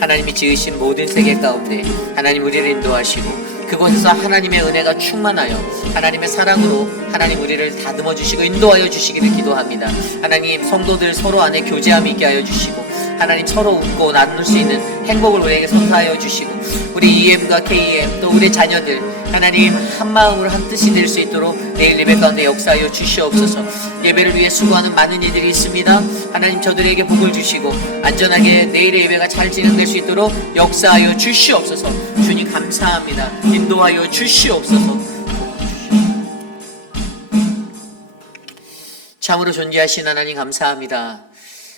하나님이 지으신 모든 세계 가운데 하나님 우리를 인도하시고 그곳에서 하나님의 은혜가 충만하여 하나님의 사랑으로 하나님 우리를 다듬어 주시고 인도하여 주시기를 기도합니다. 하나님 성도들 서로 안에 교제함이 있게 하여 주시고 하나님 서로 웃고 나눌 수 있는 행복을 우리에게 선사하여 주시고 우리 EM과 KM 또 우리 자녀들 하나님 한 마음으로 한 뜻이 될 수 있도록 내일 예배 가운데 역사하여 주시옵소서. 예배를 위해 수고하는 많은 이들이 있습니다. 하나님 저들에게 복을 주시고 안전하게 내일의 예배가 잘 진행될 수 있도록 역사하여 주시옵소서. 주님 감사합니다. 인도하여 주시옵소서. 참으로 존귀하신 하나님 감사합니다.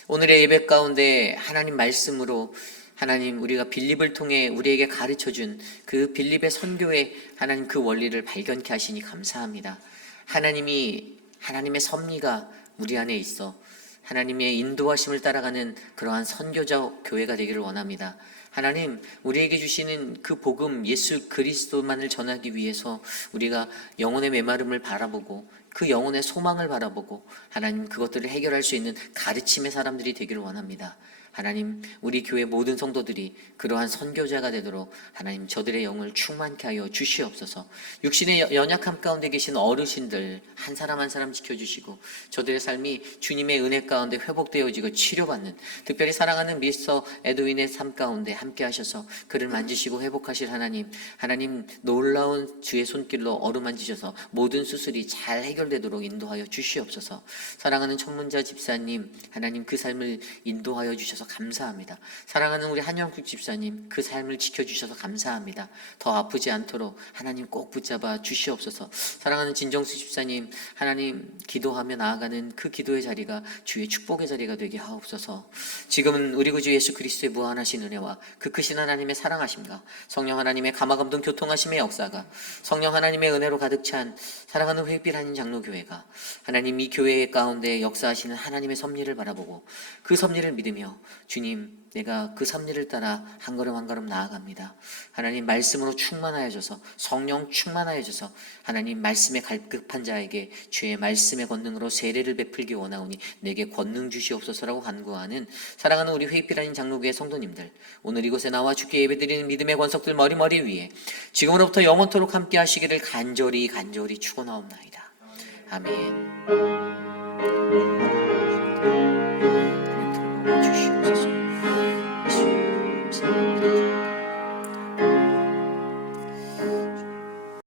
오늘의 예배 가운데 하나님 말씀으로 하나님 우리가 빌립을 통해 우리에게 가르쳐준 그 빌립의 선교의 하나님 그 원리를 발견케 하시니 감사합니다. 하나님의 섭리가 우리 안에 있어 하나님의 인도하심을 따라가는 그러한 선교적 교회가 되기를 원합니다. 하나님, 우리에게 주시는 그 복음 예수 그리스도만을 전하기 위해서 우리가 영혼의 메마름을 바라보고 그 영혼의 소망을 바라보고 하나님 그것들을 해결할 수 있는 가르침의 사람들이 되기를 원합니다. 하나님, 우리 교회 모든 성도들이 그러한 선교자가 되도록 하나님 저들의 영을 충만케 하여 주시옵소서. 육신의 연약함 가운데 계신 어르신들 한 사람 한 사람 지켜주시고 저들의 삶이 주님의 은혜 가운데 회복되어지고 치료받는, 특별히 사랑하는 미스터 에드윈의 삶 가운데 함께 하셔서 그를 만지시고 회복하실 하나님, 하나님 놀라운 주의 손길로 어루만지셔서 모든 수술이 잘 해결되도록 인도하여 주시옵소서. 사랑하는 천문자 집사님, 하나님 그 삶을 인도하여 주셔서 감사합니다. 사랑하는 우리 한영숙 집사님, 그 삶을 지켜주셔서 감사합니다. 더 아프지 않도록 하나님 꼭 붙잡아 주시옵소서. 사랑하는 진정수 집사님, 하나님 기도하며 나아가는 그 기도의 자리가 주의 축복의 자리가 되게 하옵소서. 지금은 우리 구주 예수 그리스도의 무한하신 은혜와 그 크신 하나님의 사랑하심과 성령 하나님의 감화감동 교통하심의 역사가 성령 하나님의 은혜로 가득 찬 사랑하는 회빛 한인 장로교회가 하나님 이 교회 가운데 역사하시는 하나님의 섭리를 바라보고 그 섭리를 믿으며 주님, 내가 그 섭리를 따라 한 걸음 한 걸음 나아갑니다. 하나님 말씀으로 충만하여 줘서 성령 충만하여 줘서 하나님 말씀에 갈급한 자에게 주의 말씀의 권능으로 세례를 베풀기 원하오니 내게 권능 주시옵소서라고 간구하는 사랑하는 우리 회의필하인 장로교회 성도님들, 오늘 이곳에 나와 주께 예배드리는 믿음의 권석들 머리 위에 지금으로부터 영원토록 함께 하시기를 간절히 축원하옵나이다. 아멘.